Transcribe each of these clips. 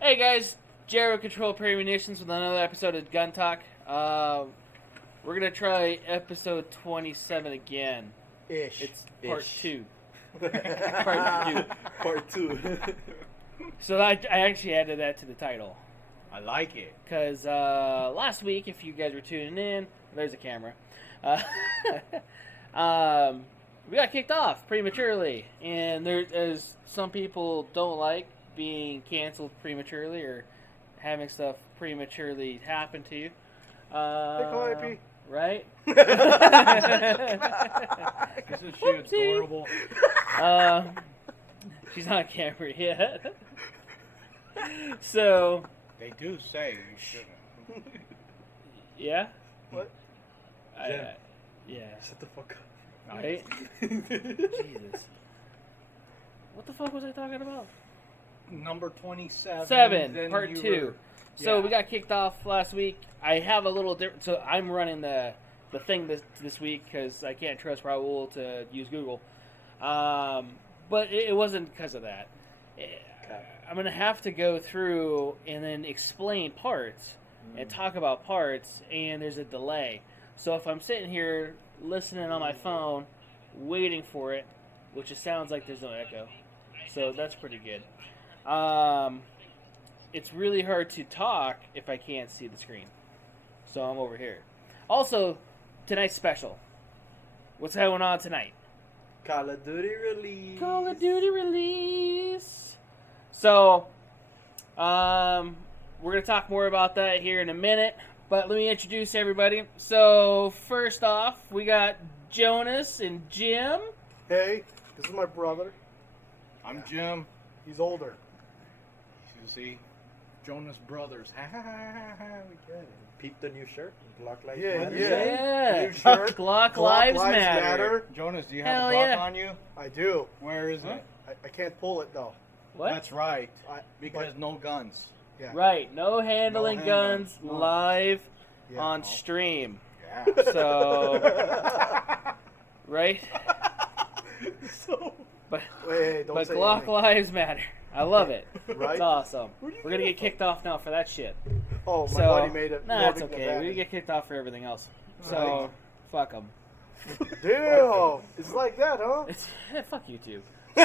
Hey guys, Jared Control Munitions with another episode of Gun Talk. We're gonna try episode 27 again. It's part 2. Part 2. So I actually added that to the title. I like it. Because last week, if you guys were tuning in, there's a camera. We got kicked off prematurely, and there's some people don't like being canceled prematurely or having stuff prematurely happen to you. Right? Isn't she adorable? She's not on camera yet. So... They do say you shouldn't. Yeah? What? Yeah. Shut the fuck up. Right? Jesus. What the fuck was I talking about? Number 27. 7, part 2. So we got kicked off last week. I have a little different... So I'm running the thing this week because I can't trust Raul to use Google. But it wasn't because of that. I'm going to have to go through and then explain parts and talk about parts, and there's a delay. So if I'm sitting here listening on my phone, waiting for it, which it sounds like there's no echo. So that's pretty good. It's really hard to talk if I can't see the screen. So I'm over here. Also, tonight's special. What's going on tonight? Call of Duty release. Call of Duty release. So, we're going to talk more about that here in a minute. But let me introduce everybody. So, first off, we got Jonas and Jim. Hey, this is my brother. I'm Jim. He's older. You see? Jonas Brothers. Ha ha ha ha ha. We get it. Peep the new shirt. Glock Lives Yeah, Matter. Yeah. New shirt. Glock Lives Matter. Jonas, do you Hell have a Glock yeah. on you? I do. Where is it? I can't pull it though. What? That's right. Because No guns. yeah. Right. No handling No guns handguns. No. live Yeah. on stream. Yeah. So, right? But Wait, don't say Glock anything. Lives Matter. I love it. Right? It's awesome. We're going to get kicked off now for that shit. Oh, my So, buddy made it. nah, it's okay. We get kicked off for everything else. So, fuck them. Damn, it's like that, huh? It's fuck YouTube. So,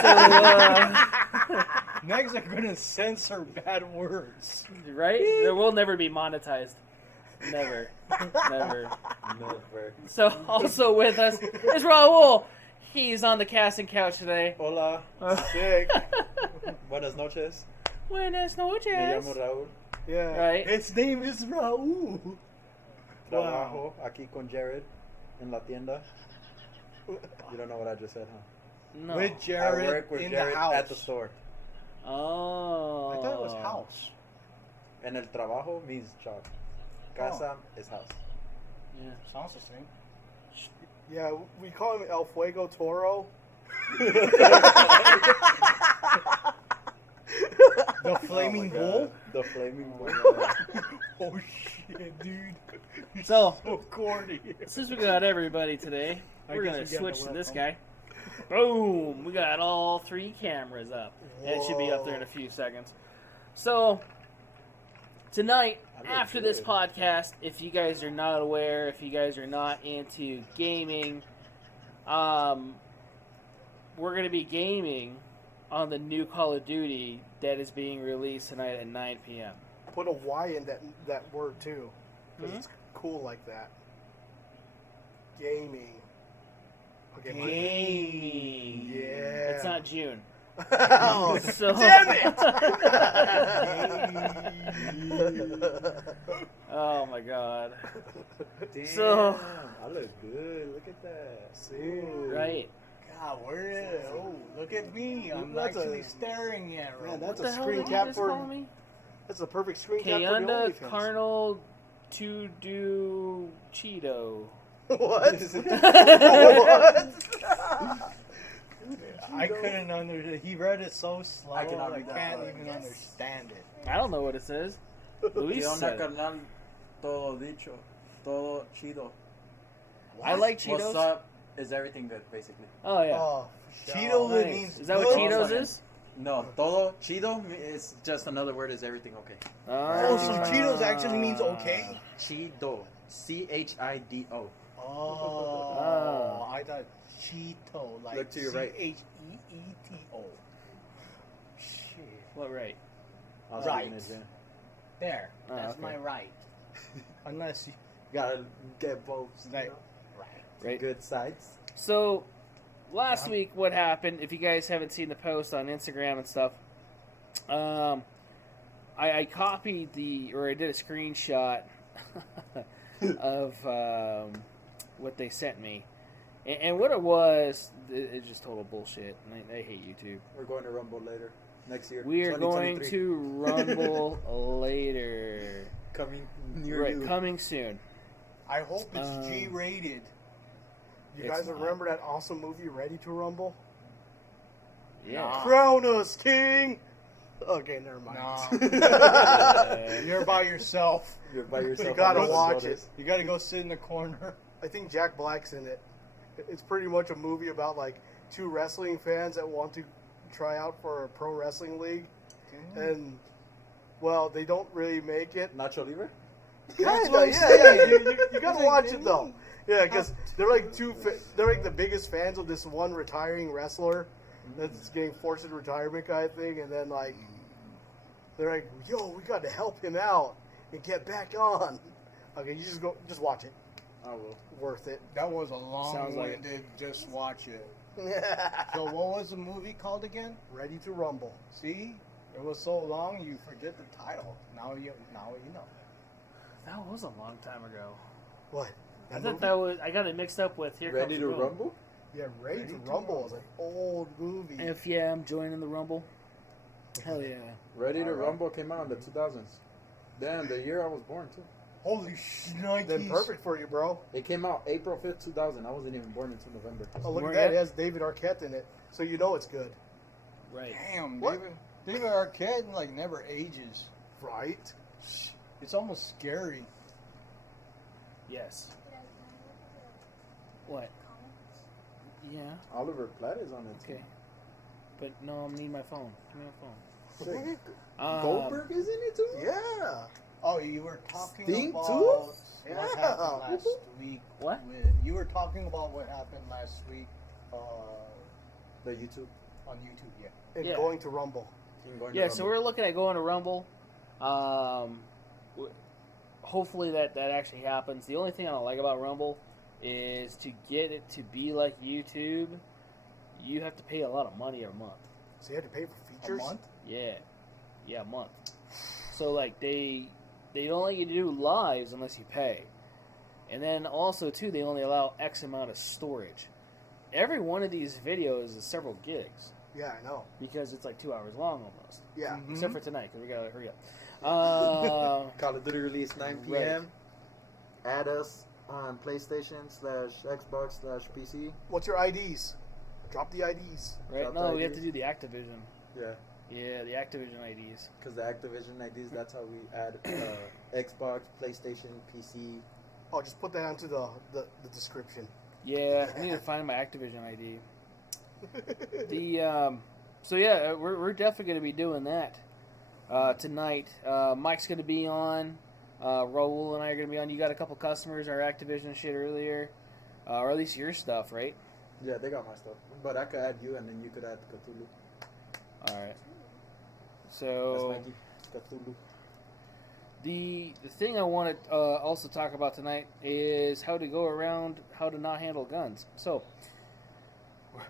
Next, they're going to censor bad words. right? There will never be monetized. Never. Never. Never. So, also with us is Raul. He's on the casting couch today. Hola. Sick. Buenas noches. Buenas Me noches. llamo Raúl. Yeah. Right? His name is Raul. Trabajo aquí con Jared en la tienda. You don't know what I just said, huh? No. With I Jared work with in Jared the house. at the store. Oh. I thought it was house. And el trabajo means job. Casa is house. Yeah. Sounds the same. Yeah, we call him El Fuego Toro. The Flaming Bull? The Flaming Bull. Oh shit, dude. You're So- corny. Since we got everybody today, I we're guess going to we got switch the to this welcome. guy. Boom! We got all 3 cameras up. And it should be up there in a few seconds. So, tonight, after this podcast, if you guys are not aware, if you guys are not into gaming, we're going to be gaming on the new Call of Duty that is being released tonight at 9 p.m. Put a Y in that word too, because it's cool like that. Gaming. Okay, Gaming. Yeah. It's not June. Oh, So, damn it! oh my god. Damn, So- I look good. Look at that. See? Right. God, where is it? Oh, look at me. I'm That's actually a- staring at her. Man, that's What a the hell screen did you cap just for. call me? That's a perfect screen cap for the Kayunda OnlyFans. Carnal to do Cheeto. What? What? I couldn't understand. He read it so slow. I cannot I read that can't part. even understand it. I don't know what it says. Luis ¿Qué onda, said it. carnal? Todo dicho. Todo chido. I like What's Cheetos. up is everything good, basically. Oh yeah. Oh, Cheeto Nice. means Is that what good. Cheetos is? No, todo chido is just another word is everything okay. Oh, so Cheetos actually means okay? Chido. CHIDO. Oh, I thought Cheeto, like Look to your right. CHEETO. Shit. What right? I was Right. reading it, Jen. There, Oh, that's okay. my right. Unless you Gotta get both. like, Right. Good sides. So, last week, what happened? If you guys haven't seen the post on Instagram and stuff, I copied I did a screenshot of what they sent me, and what it was, it's just total bullshit. And I hate YouTube. We're going to Rumble later. Next year. We are going 2023. to Rumble later. Coming near Right, you. coming soon. I hope it's G-rated. You It's guys not. remember that awesome movie, Ready to Rumble? Yeah. Crown us, king! Okay, never mind. No. You're by yourself. You're by yourself. You gotta on the watch shoulders. You gotta go sit in the corner. I think Jack Black's in it. It's pretty much a movie about like two wrestling fans that want to try out for a pro wrestling league, and well, they don't really make it. Nacho Libre? Yeah. You gotta watch it though. Yeah, because they're like they're like the biggest fans of this one retiring wrestler that's getting forced into retirement kind of thing, and then like they're like, "Yo, we got to help him out and get back on." Okay, you just watch it. I will. Worth it. That was a Sounds like it. long-winded. Just watch it. So what was the movie called again? Ready to Rumble. See, it was so long you forget the title. Now you know. That was a long time ago. What? I thought that was. I got it mixed up with Here Ready Comes to the Boom. Rumble? Yeah, Ready to Rumble is an old movie. If yeah, I'm joining the Rumble. Hell yeah. Ready to Alright. Rumble came out in the 2000s. Damn, the year I was born too. Holy shnikes. Then perfect for you, bro. It came out April 5th, 2000. I wasn't even born until November. Oh, look More at that. yet? It has David Arquette in it. So you know it's good. Right. Damn, What? David Arquette like never ages. Right? It's almost scary. Yes. What? Yeah. Oliver Platt is on it too. Okay. But no, I need my phone. Give me my phone. Sick. Um, Goldberg is in it too? Yeah. Oh, you were talking Sting, about too? what Yeah. happened last week. What? You were talking about what happened last week The YouTube. on YouTube, yeah. And Yeah. going to Rumble. Yeah, so we're looking at going to Rumble. Hopefully that actually happens. The only thing I don't like about Rumble is to get it to be like YouTube, you have to pay a lot of money a month. So you had to pay for A features? month? Yeah, a month. So like they don't let you do lives unless you pay, and then also too they only allow X amount of storage. Every one of these videos is several gigs Yeah, I know. because it's like 2 hours long almost. Yeah. Mhm. Except for tonight because we gotta hurry up. Call of Duty release 9 p.m. Add us on PlayStation/Xbox/PC. What's your IDs? Drop the IDs. Right? Drop No, the we have IDs. to do the Activision. Yeah, Yeah, the Activision IDs. because the Activision IDs, that's how we add Xbox, PlayStation, PC. Oh, just put that onto the description. Yeah, I need to find my Activision ID. So yeah, we're definitely going to be doing that tonight. Mike's going to be on. Raul and I are going to be on. You got a couple customers, our Activision shit earlier, or at least your stuff, right? Yeah, they got my stuff. But I could add you, and then you could add Cthulhu. All right. That's So Mikey. Cthulhu. the thing I want to also talk about tonight is how to go around how to not handle guns. So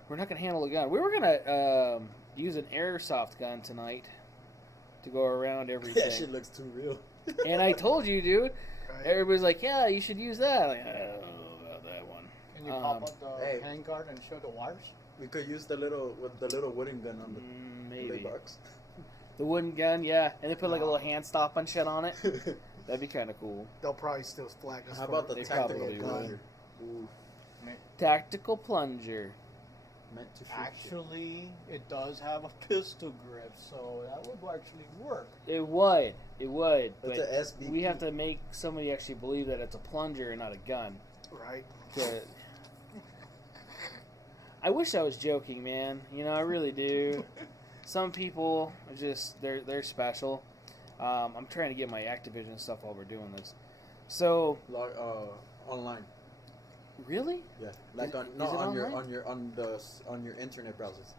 we're not going to handle a gun. We were going to use an airsoft gun tonight to go around everything. That shit looks too real. And I told you, dude. Right? Everybody's like, "Yeah, you should use that." Like, I don't know about that one. Can you pop up the Hey. handguard and show the wires? We could use the little wooden gun on the play Maybe box. the wooden gun, yeah, and they put like a little hand stop and shit on it. That'd be kind of cool. They'll probably still flag us How for about the They tactical probably will. plunger? Ooh, Tactical plunger. meant to shoot. Actually, it does have a pistol grip, so that would actually work. It would, It's but a SBP. we have to make somebody actually believe that it's a plunger and not a gun. right? To- I wish I was joking, man. You know, I really do. some people just they're special. I'm trying to get my Activision stuff while we're doing this. So Online. really? Yeah. Like Is- on is no it on your online? on your internet browsers.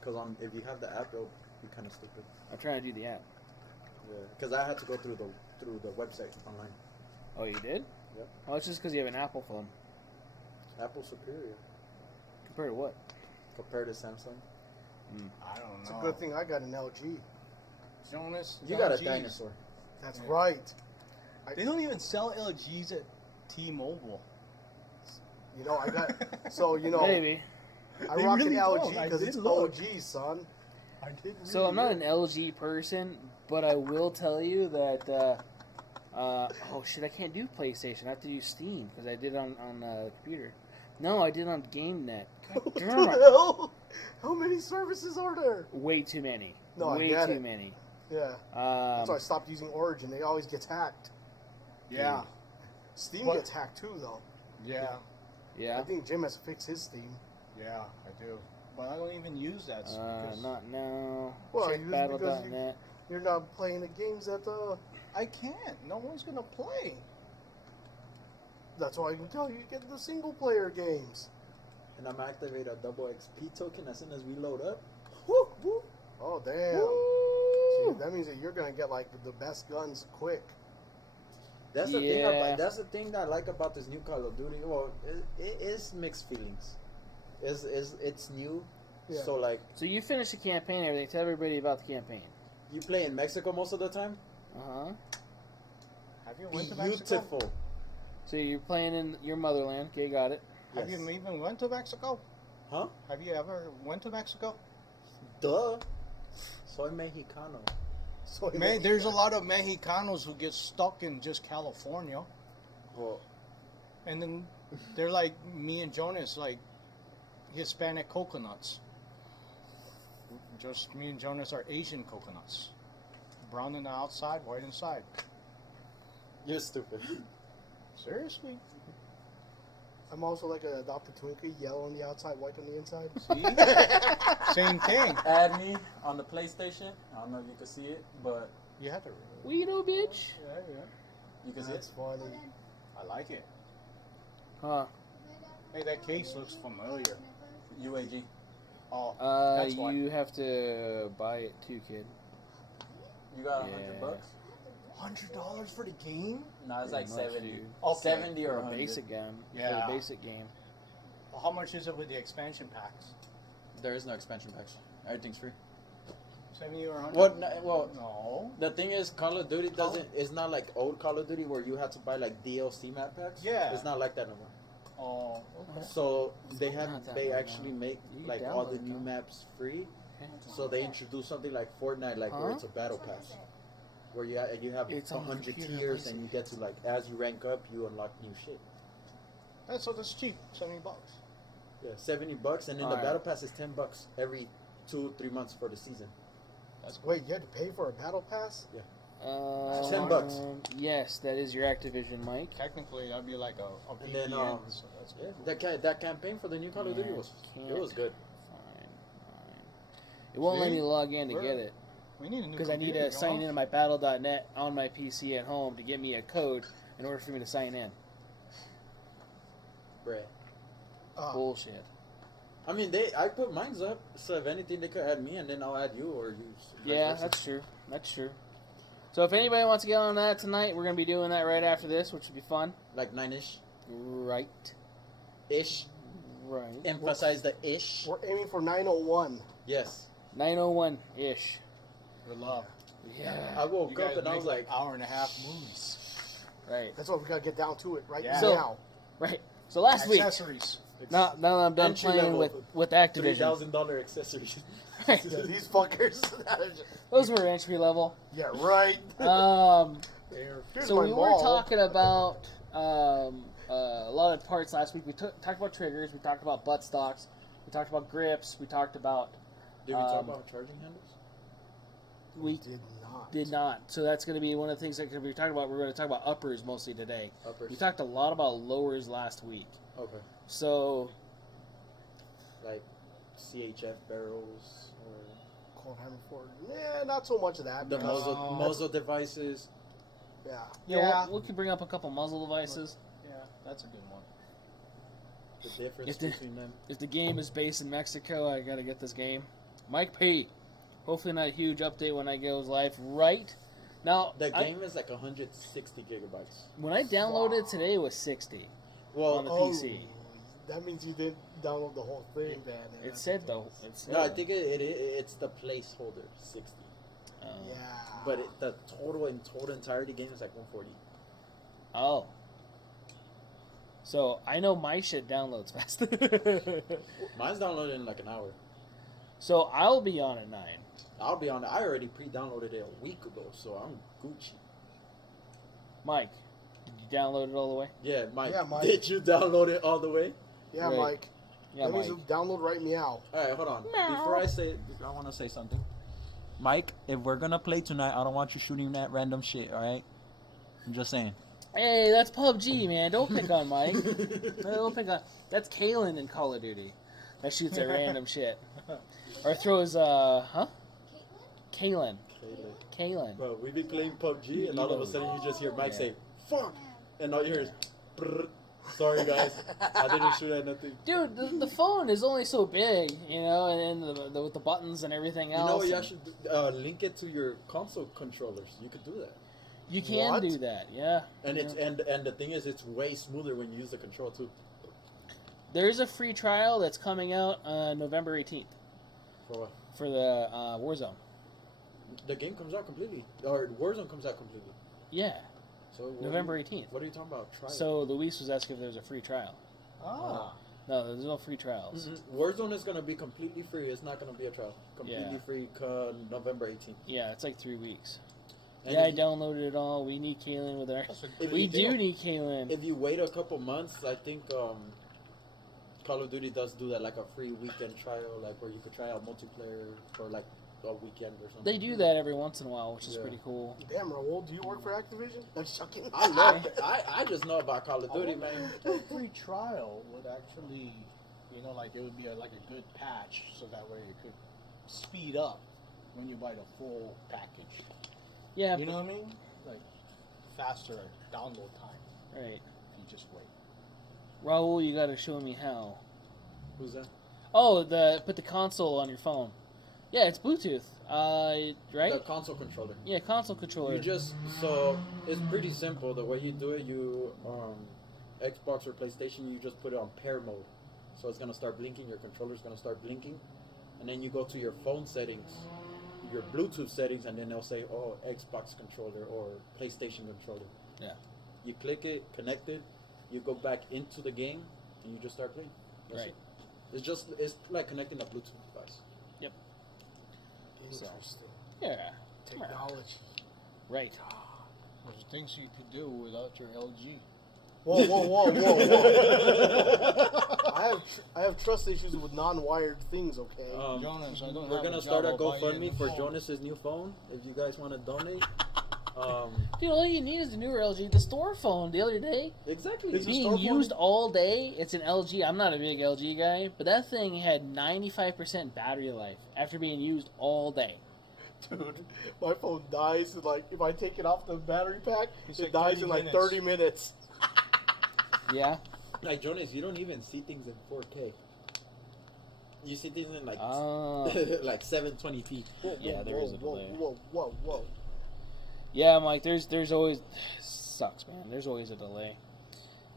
Because if you have the app, it'll be kind of stupid. I'm trying to do the app. Yeah. Because I had to go through the website online. Oh, you did? Yep. Oh, it's just because you have an Apple phone. Apple superior Compared to what? compared to Samsung. I don't know. It's a good thing I got an LG. Jonas, You got a LGs. dinosaur. That's Yeah. right. They don't even sell LGs at T-Mobile. You know, I got. So, you know, Maybe. I They rock really an LG don't. I because did it's look. OG, son. I did. So I'm not an LG person, but I will tell you that. Oh shit! I can't do PlayStation. I have to do Steam because I did it on the computer. No, I did on GameNet. God What damn the it! hell? How many services are there? Way too many. No, I Way get too it. many. Yeah. That's why I stopped using Origin. They always get hacked. Yeah. Steam What? gets hacked too, though. Yeah. Yeah. I think Jim has to fix his Steam. Yeah, I do. But I don't even use that. because Not now. Well, Check you just- because battle.net. You're not playing the games that I can't. No one's gonna play. That's why I can tell you get the single player games. And I'm activate a double XP token as soon as we load up. Woo, woo. Oh damn! Woo! See, that means that you're gonna get like the best guns quick. That's the Yeah. That's the thing that I like about this new Call of Duty. Well, it is mixed feelings. It's new, Yeah. so like So you finish the campaign. And everything. Tell everybody about the campaign. you play in Mexico most of the time. Uh huh. Have you went to Mexico? Beautiful. So you're playing in your motherland. Okay, got it. Have Yes. you even went to Mexico? Huh? Have you ever went to Mexico? Duh. Soy mexicano. So Man, there's a lot of Mexicanos who get stuck in just California, Well, and then they're like me and Jonas, like Hispanic coconuts. Just me and Jonas are Asian coconuts, brown on the outside, white inside. you're stupid. Seriously? I'm also like an adopted Twinkie, yellow on the outside, white on the inside. See? Same thing. Add me on the PlayStation. I don't know if you can see it, but You have to. Weirdo bitch. Yeah, yeah. you can see That's it. funny. I like it. Huh. Hey, that case looks familiar. UAG. Oh, Uh, that's why. you have to buy it too, kid. You got Yeah. $100? $100 for the game? No, it's like Pretty much, 70. dude. Okay. 70 or For a 100. basic game. For Yeah. the basic game. Well, how much is it with the expansion packs? There is no expansion packs. Everything's free. 70 or 100? Well, No. the thing is, Call of Duty doesn't. It's not like old Call of Duty where you had to buy like DLC map packs. Yeah. It's not like that no more. Oh, okay. So they Not that they one, actually no. make You can like all the download it, new though. maps free. So they introduce something like Fortnite, like where Huh? it's a battle pass, where you have It's on the 100 computer, tiers please. and you get to like as you rank up, you unlock new shit. That's cheap. $70. Yeah, $70, and then the Alright. battle pass is $10 every 2-3 months for the season. Wait, you had to pay for a battle pass? $10. Yes, that is your Activision, Mike. Technically, that'd be like a And then, VPN, so that's Yeah, good. that campaign for the new Call of Duty Yeah, was can't. it was good. Fine. It won't let See? me log in to We're- get it We need a new because I need computer, to sign Jonas. into my Battle.net on my PC at home to get me a code in order for me to sign in. Bruh. Bullshit. I mean, I put mines up, so if anything, they could add me, and then I'll add you, or you. Yeah, that's true. That's true. So if anybody wants to get on that tonight, we're gonna be doing that right after this, which will be fun. like 9-ish, Right. ish. Right. Emphasize the ish. We're aiming for 901. Yes. 9:01 ish. Good luck. Yeah. I woke You up guys and I make was like, hour and a half movies. Right. That's why we gotta get down to it right Yeah. So- now. Right. So last week, Accessories. now that I'm done Entry playing level. with Activision, $3,000 accessories. right. Yeah, these fuckers. Those were entry level. Yeah, right. Here's So my we were mall. talking about a lot of parts last week. We talked about triggers. We talked about butt stocks. We talked about grips. We talked about. Did we talk about charging handles? We did not. did not. So that's going to be one of the things that we're talking about. We're going to talk about uppers mostly today. Uppers. We talked a lot about lowers last week. Okay. So Like CHF barrels or called Hammer 4? Yeah, not so much of that. The because- muzzle devices. Yeah. Yeah. We could bring up a couple muzzle devices. Yeah, that's a good one. The difference If the- between them. If the game is based in Mexico, I gotta get this game. Mike P. Hopefully not a huge update when I goes live. Right now, The game is like 160 gigabytes. when I downloaded it today, it was 60 Well, on the Oh, PC. that means you didn't download the whole thing, then. It said though. It said, no, I think it's the placeholder 60. Yeah. But the total entirety game is like 140. Oh. So I know my shit downloads fast. Mine's downloaded in like an hour. So I'll be on at 9. I'll be on it. I already pre-downloaded it a week ago, so I'm Gucci. Mike, did you download it all the way? Yeah, Mike. Yeah, Mike. Did you download it all the way? Yeah, Right. Mike. Yeah, that Mike. means you download right meow. All right, hold on. Meow. Before I say, I want to say something. Mike, if we're gonna play tonight, I don't want you shooting that random shit. All right? I'm just saying. Hey, that's PUBG, man. Don't pick on Mike. Don't pick on. That's Kalen in Call of Duty. That shoots at random shit. Or throws, huh? Kalen. Kalen. Bro, we be playing PUBG, and all of a sudden you just hear Mike Yeah. say, "Fuck," and all you hear is, "Brrr." Sorry guys, I didn't shoot at nothing. Dude, the phone is only so big, you know, and the with the buttons and everything You else. know, you and should link it to your console controllers. You could do that. you can What? do that, yeah. And it's Yeah. and the thing is, it's way smoother when you use the control too. There is a free trial that's coming out November 18th For what? for the Warzone. The game comes out completely, or Warzone comes out completely. Yeah, So what November are you- 18th. What are you talking about? Try it. So Luis was asking if there was a free trial. Ah. No, there's no free trials. Warzone is gonna be completely free. It's not gonna be a trial. Completely Yeah. free. November 18th. Yeah, it's like 3 weeks. And Yeah, I if you- downloaded it all. We need Kalen with our. If We you do need Kalen. If you wait a couple months, I think Call of Duty does do that, like a free weekend trial, like where you could try out multiplayer for like a weekend or something. They do that every once in a while, which is Yeah. pretty cool. Damn, Raul, do you work for Activision? I'm just joking. I love it. I just know about Call of Duty, man. A free trial would actually, you know, like it would be like a good patch, so that way it could speed up when you buy the full package. Yeah, You know what I mean? Like faster download time right. if you just wait. Raul, you gotta show me how. Who's that? Oh, put the console on your phone. Yeah, it's Bluetooth. Right? The console controller. Yeah, console controller. So it's pretty simple. The way you do it, you Xbox or PlayStation, you just put it on pair mode. So it's gonna start blinking. Your controller's gonna start blinking, and then you go to your phone settings, your Bluetooth settings, and then they'll say, "Oh, Xbox controller or PlayStation controller." Yeah. You click it, connect it. You go back into the game, and you just start playing. That's Right. it. It's like connecting a Bluetooth device. Interesting. Yeah. Technology. Right. There's things you could do without your LG. Whoa, whoa, whoa, whoa, whoa. I have trust issues with non-wired things, okay? Jonas, I don't We're have gonna a start a job, I'll buy you a GoFundMe new for phone. Jonas's new phone. If you guys want to donate, Dude, all you need is the newer LG. The store phone the other day, exactly. Is it being store phone? used all day. It's an LG. I'm not a big LG guy, but that thing had 95% battery life after being used all day. Dude, my phone dies, and like, if I take it off the battery pack, It's it like dies 30 in like minutes. 30 minutes. Yeah. Like Jonas, you don't even see things in 4K. You see things in like Oh. like 720p. Whoa, Yeah, whoa, there is a whoa, delay. Whoa, whoa, whoa. Yeah, Mike. There's always sucks, man. There's always a delay.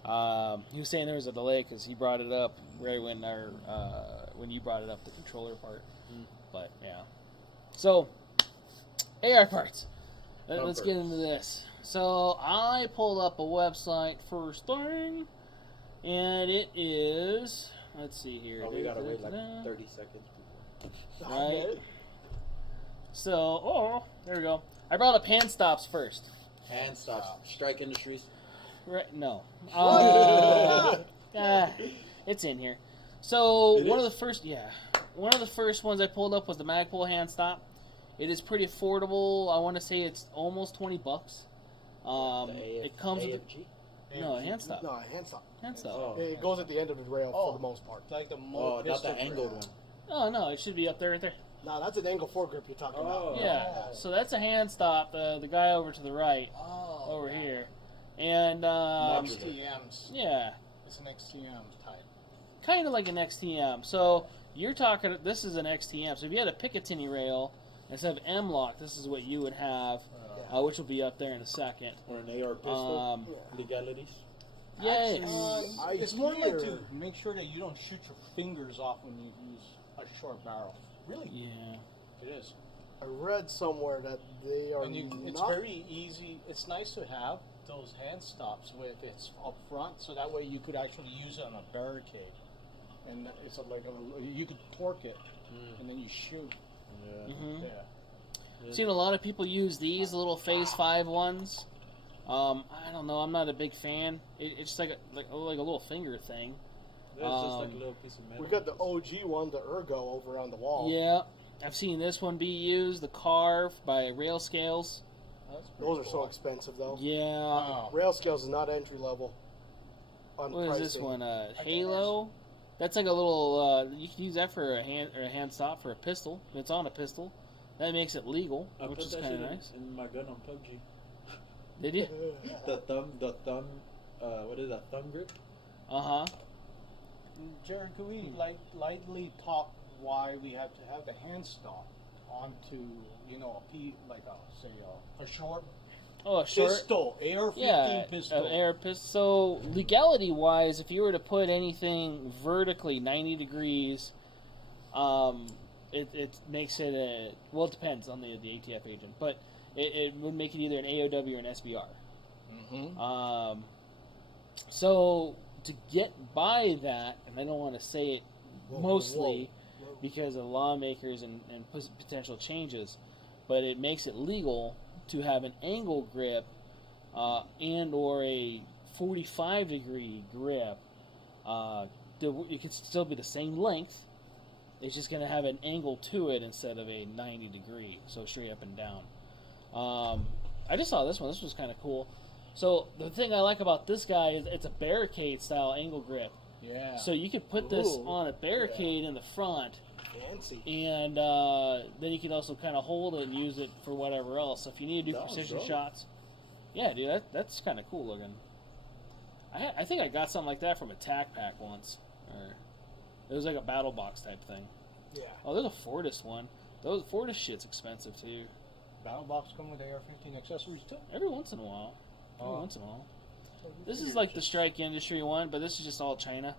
He was saying there was a delay because he brought it up right when you brought it up, the controller part. But yeah. So AR parts. Let's get into this. So I pulled up a website first thing, and it is. Let's see here. Oh, we gotta wait like 30 seconds. Right. So, there we go. I brought up hand stops first. Hand stops. Strike Industries. Right? No. What? It's in here. So It one is? of the first ones I pulled up was the Magpul hand stop. It is pretty affordable. I want to say it's almost $20. It comes with AFG? no hand stop. No, hand stop. Hand stop. Oh. It goes at the end of the rail for the most part. Like the Oh, not the pistol angled grip. one. Oh no, it should be up there right there. No, that's an angle foregrip you're talking about. Yeah, so that's a hand stop. The guy over to the right, over here, and XTMs. yeah, It's an XTM type. kind of like an XTM. So you're talking. This is an XTM. So if you had a Picatinny rail instead of M-lock, this is what you would have, which will be up there in a second. Or an AR pistol. Legalities. Yes. It's more like to make sure that you don't shoot your fingers off when you use a short barrel. Really? Yeah. It is. I read somewhere that they are it's very easy. It's nice to have those hand stops if it's up front, so that way you could actually use it on a barricade. And it's you could torque it, and then you shoot. Yeah. Mm-hmm. Yeah. Seen a lot of people use these little Phase 5 ones. I don't know. I'm not a big fan. It's just like a little finger thing. It's just like a little piece of metal. We got the OG one, the Ergo, over on the wall. Yeah, I've seen this one be used. The Carve by Rail Scales. Those are so expensive, though. Yeah. Wow. Rail Scales is not entry level. On What pricing. is this one? Halo. That's like a little. You can use that for a hand stop for a pistol. It's on a pistol. That makes it legal, which is kind of nice. In my gun on PUBG. Did you? The thumb. What is that? Thumb grip. Uh-huh. Jared, could we lightly talk why we have to have the hand stop onto, a short Oh, a short pistol, AR-15 yeah, pistol? an air pistol. So legality-wise, if you were to put anything vertically 90 degrees, it makes it a well. It depends on the ATF agent, but it would make it either an AOW or an SBR. Mm-hmm. So to get by that, and I don't want to say it mostly because of lawmakers and potential changes, but it makes it legal to have an angle grip and or a 45-degree grip. It could still be the same length. It's just going to have an angle to it instead of a 90-degree, so straight up and down. I just saw this one. This was kind of cool. So the thing I like about this guy is it's a barricade-style angle grip. Yeah. So you could put this on a barricade in the front, Fancy. and then you can also kind of hold it and use it for whatever else. So if you need to do precision shots, yeah, dude, that's kind of cool looking. I think I got something like that from a Tac Pack once, or it was like a battle box type thing. Yeah. Oh, there's a Fortis one. Those Fortis shit's expensive too. Battle box come with AR-15 accessories too? Every once in a while. This is like the Strike Industry one, but this is just all China.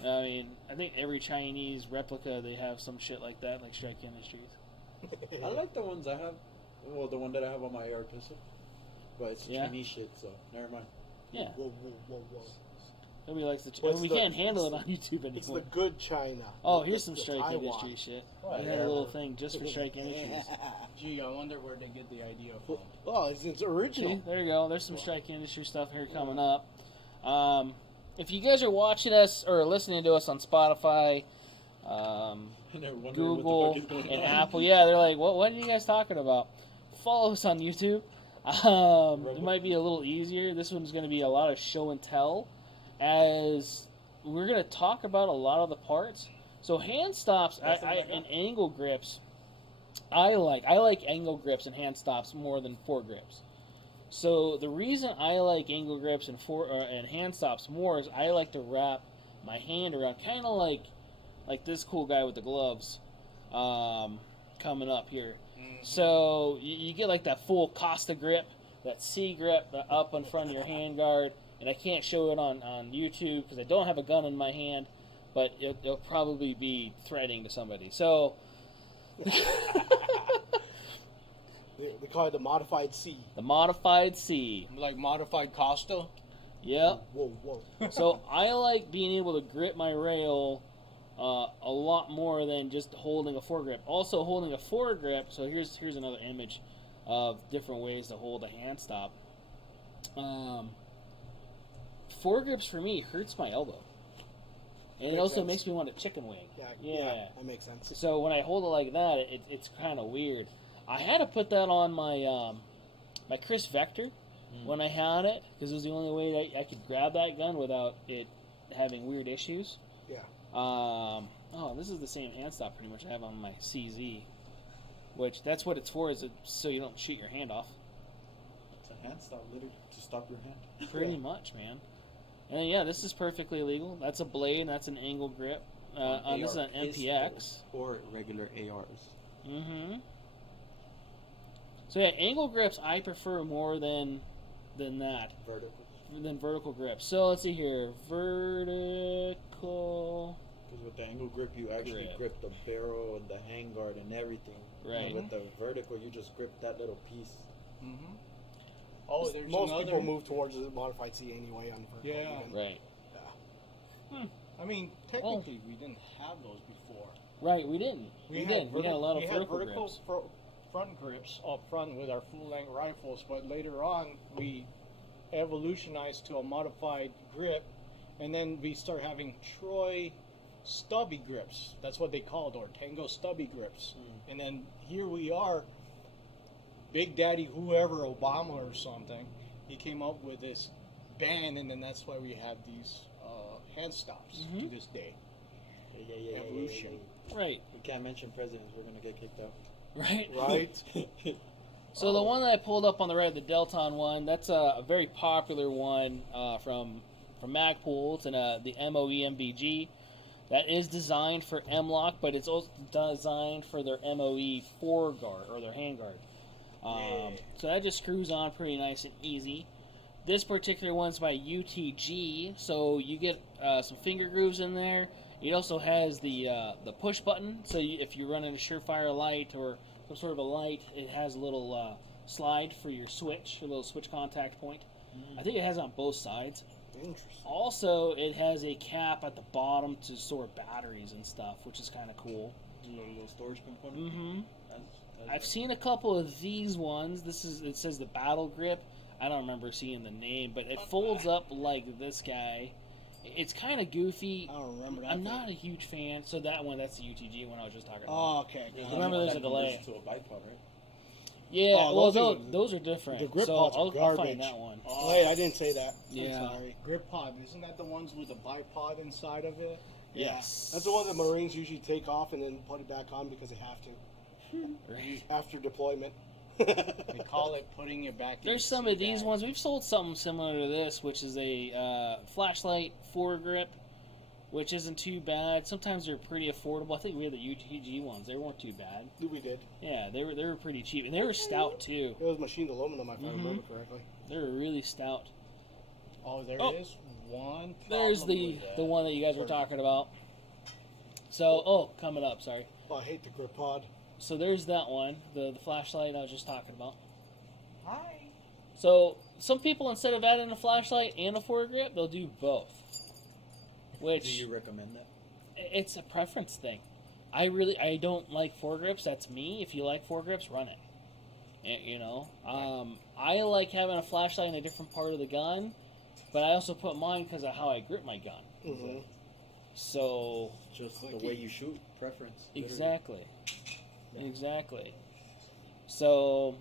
I mean, I think every Chinese replica, they have some shit like that, like Strike Industries. I like the ones I have. Well, the one that I have on my AR pistol. But it's Chinese shit, so never mind. Yeah. Whoa. Nobody likes the What's we the- can't handle it on YouTube anymore. It's the good China. Oh, here's some The Strike Taiwan. Industry shit. Oh, We had a little thing just for Strike Industries. Gee, I wonder where they get the idea from. Oh, it's original. See, there you go. There's some Strike Industry stuff here coming up. If you guys are watching us or listening to us on Spotify, And they're wondering Google, what the fuck is going and on. Apple, yeah, they're like, what are you guys talking about? Follow us on YouTube. It might be a little easier. This one's going to be a lot of show and tell, as we're going to talk about a lot of the parts. So hand stops and angle grips, I like angle grips and hand stops more than foregrips. So the reason I like angle grips and hand stops more is I like to wrap my hand around, kind of like this cool guy with the gloves coming up here. So you get like that full Costa grip, that C grip up in front of your hand guard, and I can't show it on YouTube because I don't have a gun in my hand, but it'll probably be threatening to somebody. So They call it the modified C. the modified C. Like modified Costa? Yep. Whoa. So I like being able to grip my rail a lot more than just holding a foregrip. Also holding a foregrip, so here's another image of different ways to hold a hand stop. Foregrips for me hurts my elbow. And it Makes also sense. makes me want a chicken wing. Yeah, that makes sense. So when I hold it like that, it's kind of weird. I had to put that on my my Chris Vector when I had it, because it was the only way that I could grab that gun without it having weird issues. Yeah. Oh, this is the same hand stop pretty much I have on my CZ, which that's what it's for, is it so you don't shoot your hand off. It's a hand stop, literally, to stop your hand. Pretty much, man. And yeah, this is perfectly legal. That's a blade, and that's an angle grip. This is an MPX. Or regular ARs. Mm-hmm. So yeah, angle grips I prefer more than that. Vertical. Than vertical grips. So let's see here. Vertical. Because with the angle grip, you actually grip the barrel and the handguard and everything. Right. And with the vertical, you just grip that little piece. Mm-hmm. Oh, there's Most another. people move towards the modified C anyway on vertical. Yeah. even. Right. I mean, technically, we didn't have those before. Right, we didn't. We did. We had a lot of vertical grips. Front grips up front with our full-length rifles, but later on we evolutionized to a modified grip, and then we start having Troy stubby grips. That's what they called, or Tango stubby grips. And then here we are, Big Daddy, whoever, Obama or something, he came up with this ban, and then that's why we have these hand stops to this day. Evolution. Right. We can't mention presidents. We're going to get kicked out. Right. Right. So the one that I pulled up on the right, the Delton one, that's a very popular one from Magpul. It's in the MOE MBG. That is designed for M-LOK, but it's also designed for their MOE foreguard, or their handguard. So that just screws on pretty nice and easy. This particular one's by UTG, so you get some finger grooves in there. It also has the push button, so if you're running a Surefire light or some sort of a light, it has a little slide for your switch, a little switch contact point. I think it has it on both sides. Interesting. Also, it has a cap at the bottom to store batteries and stuff, which is kind of cool. A little storage component. Mm-hmm. I've seen a couple of these ones. It says the Battle Grip. I don't remember seeing the name, but it folds up like this guy. It's kind of goofy. I don't remember that. I'm not a huge fan. So that's the UTG one I was just talking about. Oh, okay. Remember there's a delay. To a bipod, right? Yeah, Oh, those are different. The grip so pods are I'll garbage. find that one. Oh, Wait, I didn't say that. Yeah. I'm sorry. Grip pod, isn't that the ones with the bipod inside of it? Yes. That's the one that Marines usually take off and then put it back on because they have to Right. after deployment. They call it putting it back in. There's some of these ones. We've sold something similar to this, which is a flashlight foregrip, which isn't too bad. Sometimes they're pretty affordable. I think we had the UTG ones. They weren't too bad. We did. Yeah, they were pretty cheap, and they were stout too. It was machined aluminum, if I remember correctly. They were really stout. Oh, there is one. There's problem the with that. the one that you guys were talking about. So, coming up, sorry. Oh, I hate the grip pod. So there's that one, the flashlight I was just talking about. Hi. So some people, instead of adding a flashlight and a foregrip, they'll do both. Which Do you recommend that? it's a preference thing. I don't like foregrips. That's me. If you like foregrips, run it. You know, I like having a flashlight in a different part of the gun, but I also put mine because of how I grip my gun. Mm-hmm. So Just the way you shoot, preference. exactly. Exactly. So,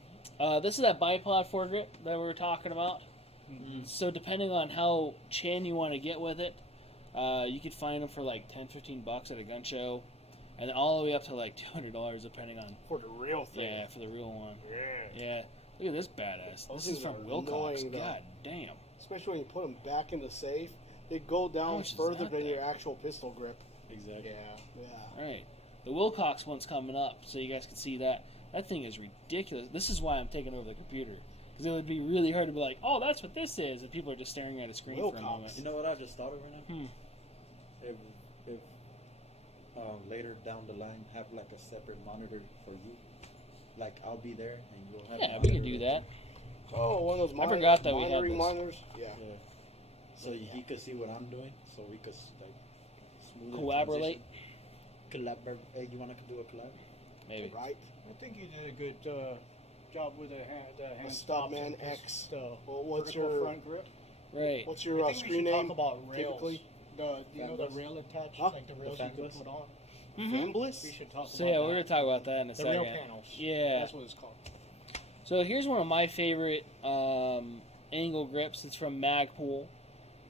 this is that bipod foregrip that we were talking about. Mm-hmm. So, depending on how chin you want to get with it, you could find them for like $10-15 at a gun show, and all the way up to like $200 depending on. For the real thing. Yeah, for the real one. Yeah. Yeah. Look at this badass. Those This is things from are Wilcox. annoying, though. God damn. Especially when you put them back in the safe, they go down much is further that than then? your actual pistol grip. Exactly. Yeah. All right. The Wilcox one's coming up, so you guys can see that. That thing is ridiculous. This is why I'm taking over the computer. Because it would be really hard to be like, oh, that's what this is. And people are just staring at a screen for a Wilcox. moment. You know what I just thought of right now? If later down the line have like a separate monitor for you, like I'll be there and you'll have. Yeah, a we can monitor do that. Oh, one of those I forgot that we had monitoring this. monitors? Yeah. Yeah. So he could see what I'm doing, so we could like smoothly Collaborate. Collaborate. Hey, you wanna do a collab? Maybe. Right? I think you did a good job with the hand A stops Stubman and X. the Well, what's vertical your front grip. Right. what's your I think we screen should name? talk about rails. typically? You know the Fanless? rail attached, Huh? like the The rails you can fanless? put on. Fambliss? We should talk So about yeah, that. we're gonna talk about that in a the second. rail panels. Yeah. That's what it's called. So here's one of my favorite angle grips. It's from Magpul.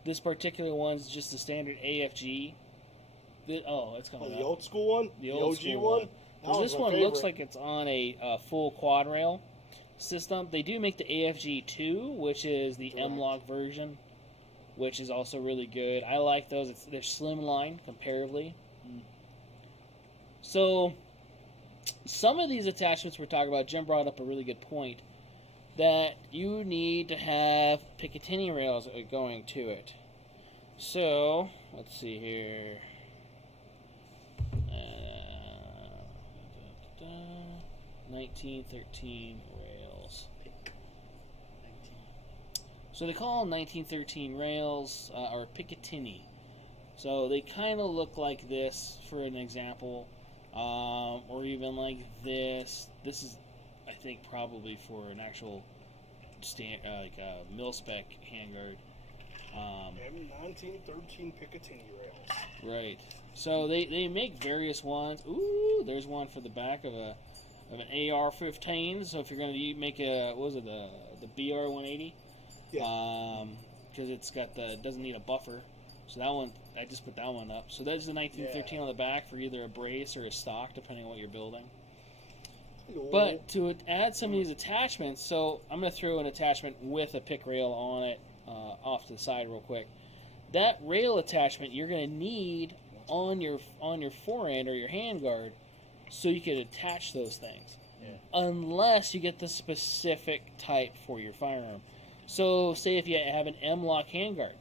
This particular one's just a standard AFG. It's coming The up. old school one? The old OG school one? one. That Well, was this my one looks favorite. like it's on a full quad rail system. They do make the AFG2, which is the Correct. M-Lock version, which is also really good. I like those. They're slimline comparatively. So, some of these attachments we're talking about, Jim brought up a really good point, that you need to have Picatinny rails going to it. So, let's see here. 1913 rails. So they call them 1913 rails, or Picatinny. So they kind of look like this, for an example, or even like this. This is, I think, probably for an actual mil-spec handguard. M1913 Picatinny rails. Right. So they make various ones. Ooh, there's one for the back of an AR-15. So if you're going to make the BR-180, Yeah. because it's got doesn't need a buffer. So that one, I just put that one up. So that's the 1913 on the back for either a brace or a stock, depending on what you're building. But to add some of these attachments, so I'm going to throw an attachment with a pick rail on it off to the side real quick. That rail attachment you're going to need on your forend or your handguard so you can attach those things. Yeah. Unless you get the specific type for your firearm. So say if you have an M-Lock handguard,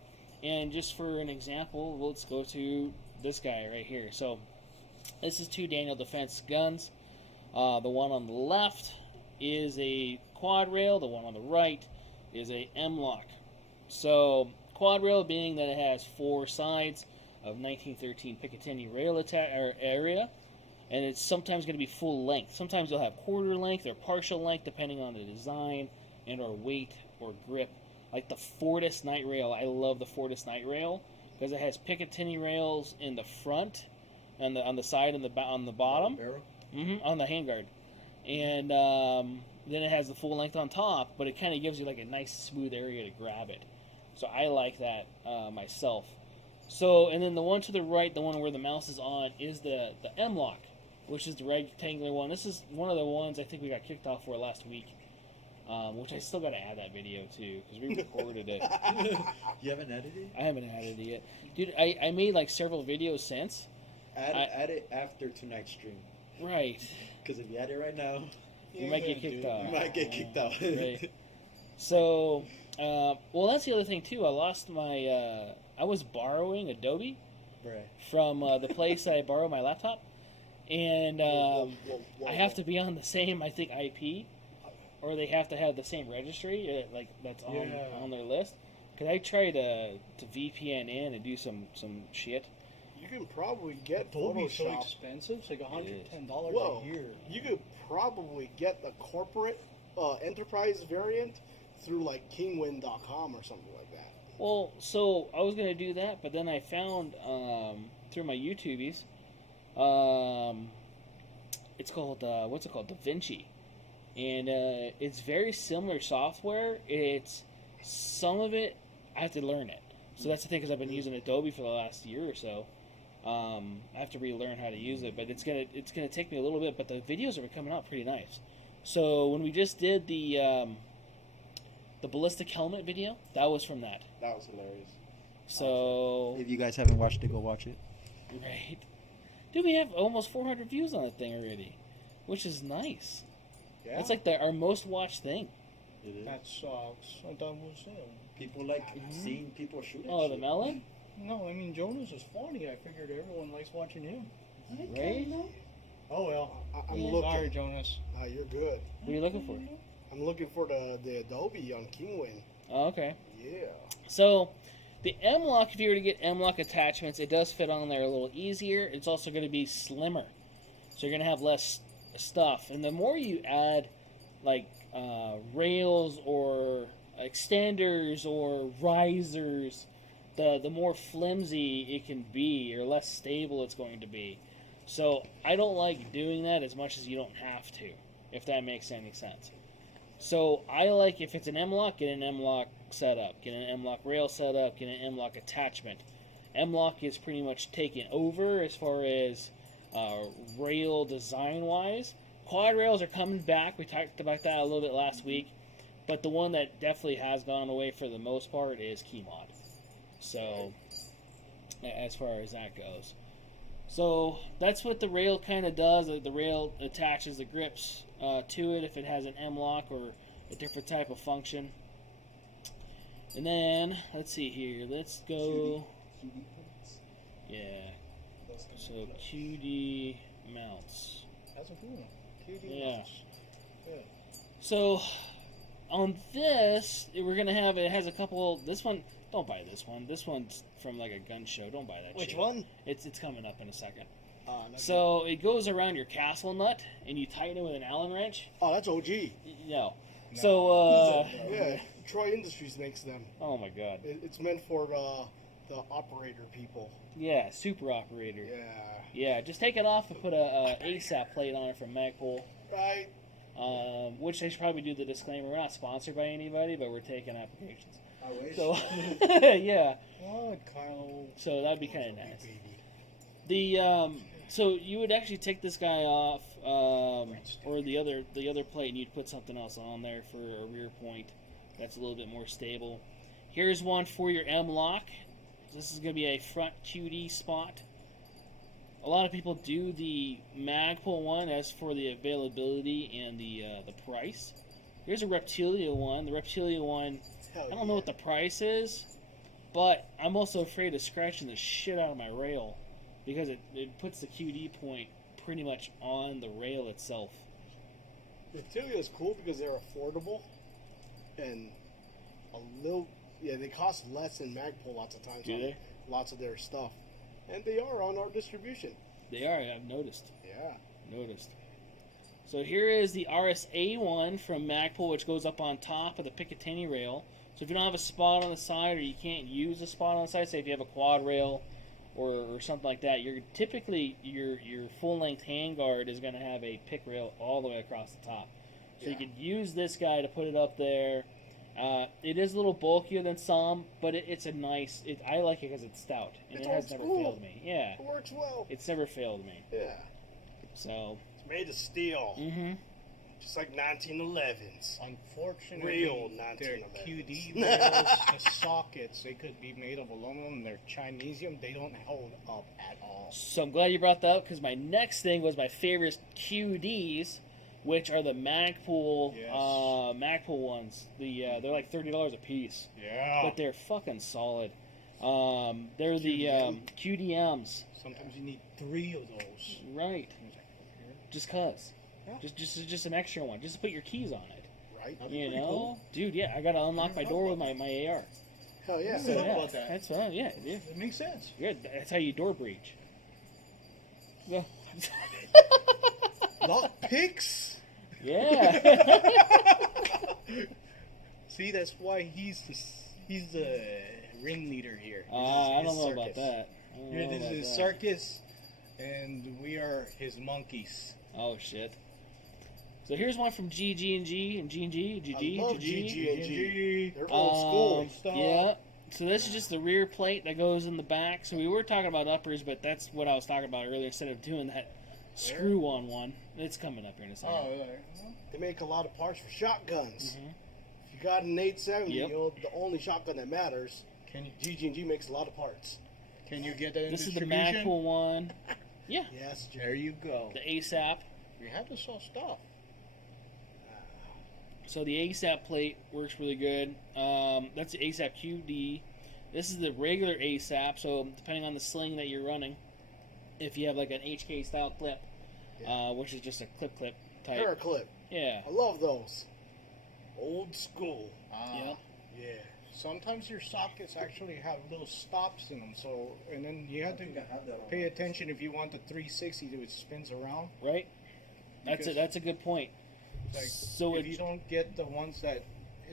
and just for an example, let's go to this guy right here. So this is two Daniel Defense guns. The one on the left is a quad rail. The one on the right is a M-Lock. So quad rail being that it has four sides of 1913 Picatinny rail area, and it's sometimes going to be full length. Sometimes you'll have quarter length or partial length depending on the design and or weight or grip. Like the Fortis Night Rail, I love the Fortis Night Rail because it has Picatinny rails in the front and on the side and on the bottom. Barrel? On the handguard, and then it has the full length on top, but it kind of gives you like a nice smooth area to grab it. So I like that myself. So, and then the one to the right, the one where the mouse is on, is the M-Lock, which is the rectangular one. This is one of the ones I think we got kicked off for last week, which I still got to add that video too because we recorded it. You haven't edited it? I haven't added it yet, dude. I made like several videos since. Add it after tonight's stream. Right. Because if you add it right now, You might get kicked off. you might get kicked out. Right. So, well, that's the other thing too. I lost my. I was borrowing Adobe Right. from the place I borrow my laptop, and I have to be on the same, I think, IP, or they have to have the same registry, like that's on their list. Because I tried to VPN in and do some shit. You can probably get Adobe's so Photoshop. expensive. It's like $110 Whoa. a year. You could probably get the corporate enterprise variant through like kingwin.com or something like that. Well, so I was gonna do that, but then I found through my YouTubies, it's called what's it called, DaVinci, and it's very similar software. It's some of it I have to learn it, so that's the thing because I've been using Adobe for the last year or so. I have to relearn how to use it, but it's gonna take me a little bit. But the videos are coming out pretty nice. So when we just did the ballistic helmet video, that was from that. That was hilarious. So If you guys haven't watched it, go watch it. right, dude, we have almost 400 views on that thing already, which is nice. Yeah. That's like our most watched thing. It is. That's sometimes we'll say. People like seeing people shoot at Oh, shit. the melon, No, I mean Jonas is funny. I figured everyone likes watching him. right? Oh well. I'm Yeah. looking. Sorry, Jonas. You're good. What are you looking for? I'm looking for the Adobe on Kingwin. Oh, okay. Yeah. So, the M-Lock, if you were to get M-Lock attachments, it does fit on there a little easier. It's also going to be slimmer. So you're going to have less stuff. And the more you add, like, rails or extenders or risers, the more flimsy it can be or less stable it's going to be. So I don't like doing that as much as you don't have to, if that makes any sense. So I like, if it's an M-Lock, get an M-Lock setup, get an M-Lock rail setup, get an M-Lock attachment. M-Lock is pretty much taken over as far as rail design-wise. Quad rails are coming back. We talked about that a little bit last week. But the one that definitely has gone away for the most part is Keymod. So, as far as that goes. So, that's what the rail kind of does. The rail attaches the grips to it if it has an M-Lock or a different type of function. And then, let's see here. Let's go... Yeah. So, QD mounts. That's a cool one. QD Yeah. mounts. Yeah. So, on this, we're going to have, it has a couple, this one, don't buy this one. This one's from like a gun show. Don't buy that Which shit. one? It's coming up in a second. Okay. So, it goes around your castle nut, and you tighten it with an Allen wrench. Oh, that's OG. No. So, Yeah, Troy Industries makes them. oh my god. It's meant for the operator people. Yeah, super operator. Yeah. Yeah, just take it off and put a ASAP plate on it from Magpul. Right. Which they should probably do the disclaimer. We're not sponsored by anybody, but we're taking applications. I wish. So, yeah. What, Kyle? So that'd be kind of nice. Baby. The so you would actually take this guy off, or the other plate, and you'd put something else on there for a rear point that's a little bit more stable. Here's one for your M-Lock. This is going to be a front QD spot. A lot of people do the Magpul one as for the availability and the price. Here's a Reptilia one. The Reptilia one, Hell I don't know what the price is, but I'm also afraid of scratching the shit out of my rail because it puts the QD point pretty much on the rail itself. Reptilia is cool because they're affordable and a little. Yeah, they cost less than Magpul lots of times. Do on they? Lots of their stuff, and they are on our distribution. They are, I've noticed. Yeah. So here is the RSA one from Magpul, which goes up on top of the Picatinny rail. So if you don't have a spot on the side, or you can't use a spot on the side, say if you have a quad rail or something like that, you're typically your full length handguard is going to have a pick rail all the way across the top. So you could use this guy to put it up there. It is a little bulkier than some, but it's a nice. I like it because it's stout, and It's it has old never school. failed me. Yeah, It works well. it's never failed me. Yeah. So, It's made of steel, just like 1911s. Unfortunately, Real their 1911s. QD rails, the sockets, they could be made of aluminum. They're Chinesium. They don't hold up at all. So I'm glad you brought that up because my next thing was my favorite QDs, which are the Magpul Yes. Magpul ones. They're like $30 a piece, Yeah. but they're fucking solid. They're the QDMs, Sometimes you need 3 of those. right? Just cause, Yeah. just an extra one, just to put your keys on it. Right? That'd be You pretty know, cool. dude. Yeah, I gotta unlock my door with my AR. Hell yeah. So, thought yeah, about that. that's fine. Yeah, yeah. It makes sense. Good. That's how you door breach. Yeah. Lock picks. Yeah. See, that's why he's the ringleader here. This is I his don't know about circus. that. I don't Here, know this about is that. circus, and we are his monkeys. Oh shit. So here's one from GG&G and G&G. I love GG. GG&G. They're old school. Yeah. So this is just the rear plate that goes in the back. So we were talking about uppers, but that's what I was talking about earlier. Instead of doing that screw-on one, it's coming up here in a second. They make a lot of parts for shotguns. Mhm. If you got an 870, Yep. you know, the only shotgun that matters, Can you GG&G makes a lot of parts. get that in This is the distribution? Magpul one. Yeah. Yes, There you go. The ASAP. You have to sell stuff. So the ASAP plate works really good. That's the ASAP QD. This is the regular ASAP. So depending on the sling that you're running, if you have like an HK style clip, which is just a clip type. Paraclip. Yeah. I love those. Old school. Yep. Yeah. Sometimes your sockets actually have little stops in them, so and then you have to pay attention if you want the 360 that spins around. Right. Because- That's a good point. Like, So if you don't get the ones that,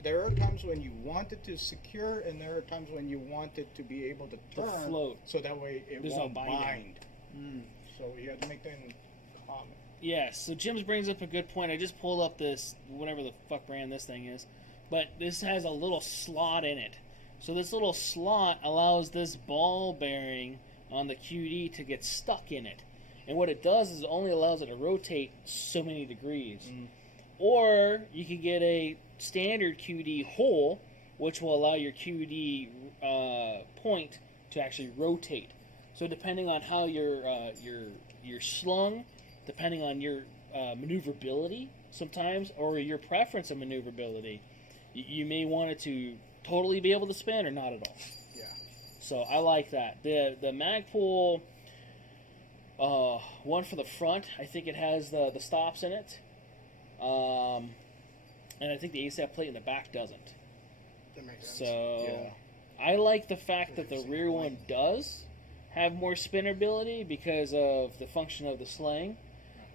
there are times when you want it to secure, and there are times when you want it to be able to To turn, float. so that way it There's no won't binding. bind. So you have to make that in common. Yeah, so Jim's brings up a good point. I just pulled up this, whatever the fuck brand this thing is, but this has a little slot in it. So this little slot allows this ball bearing on the QD to get stuck in it. And what it does is it only allows it to rotate so many degrees. Or you can get a standard QD hole, which will allow your QD point to actually rotate. So depending on how you're slung, depending on your maneuverability sometimes, or your preference of maneuverability, you may want it to totally be able to spin or not at all. Yeah. So I like that. The Magpul one for the front, I think it has the stops in it. And I think the ASAP plate in the back doesn't. That makes sense. So I like the fact that the rear one does have more spinnerability because of the function of the sling.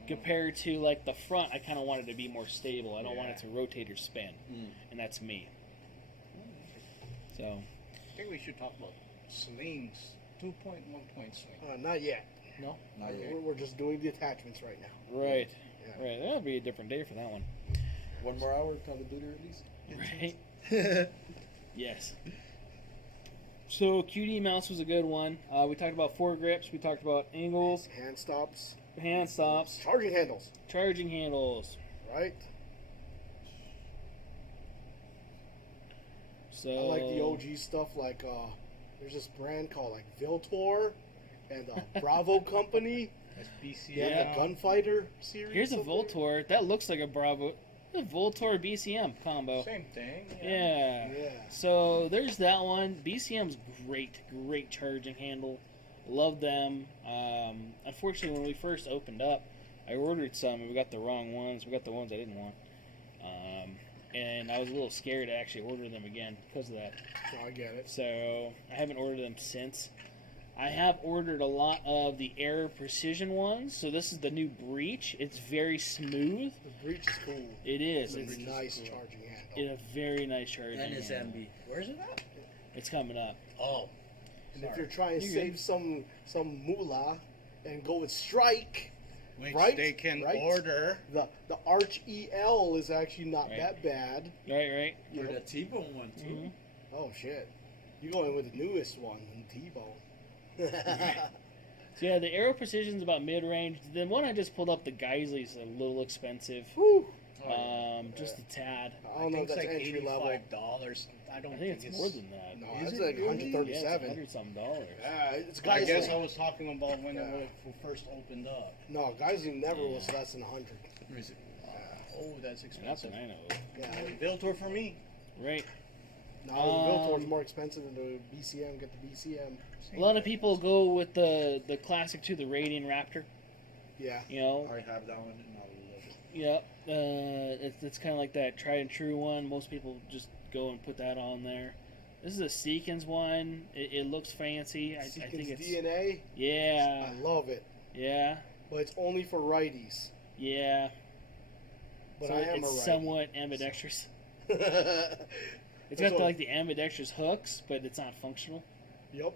Compared to like the front, I kind of want it to be more stable. I don't want it to rotate or spin, and that's me. So I think we should talk about slings. 2.1 point swing. Not yet. No? Not yet. We're just doing the attachments right now. right, Yeah. right, that'll be a different day for that one. One more hour, Call of Duty release. Right. Yes. So QD mounts was a good one. We talked about foregrips. We talked about angles, Hand stops. hand stops, Charging handles. charging handles. Right? So I like the OG stuff like there's this brand called like Viltor and Bravo Company. That's BCM. Yeah. The Gunfighter series. Here's a something. Voltor. That looks like a Bravo. A Voltor BCM combo. Same thing. Yeah. Yeah. So there's that one. BCM's great charging handle. Love them. Unfortunately, when we first opened up, I ordered some and we got the wrong ones. We got the ones I didn't want. And I was a little scared to actually order them again because of that. Oh, I get it. So I haven't ordered them since. I have ordered a lot of the Air Precision ones. So this is the new Breach. It's very smooth. The Breach is cool. It is. It's It's a nice charging handle. it's a very nice charging And it's handle. MB. Where's it at? It's coming up. Oh. And if you're trying to save some moolah and go with Strike, Which right? they can Right? order. the Arch EL is actually not Right. that bad. Right. Or the T-Bone one too. Mhm. Oh shit, you going with the newest one, T-Bone. So yeah, the Aero Precision's about mid-range. The one I just pulled up, the Geisley's a little expensive. Whew. Just a tad. I don't know if that's like entry level. $85. I don't I think it's more than that. No, Is it's it like really? 137. Yeah, it's $100 something. Yeah, it's I guess Geisley. I was talking about when Yeah. it first opened up. No, Geisley never was less than 100. Where is it? Oh, that's Nothing expensive. I know of. Yeah. Viltor for me. Right. No, the Viltor's more expensive than the BCM. Get the BCM. A lot of people go with the classic too, the Radian Raptor. Yeah. You know, I have that one and I love it. yeah. It's kind of like that tried and true one. Most people just go and put that on there. This is a Seekins one. It looks fancy. I think Seekins it's DNA. yeah, I love it, yeah, but it's only for righties. yeah. But So I am it's a righty. somewhat ambidextrous. It's That's got what- like the ambidextrous hooks, but it's not functional. Yep.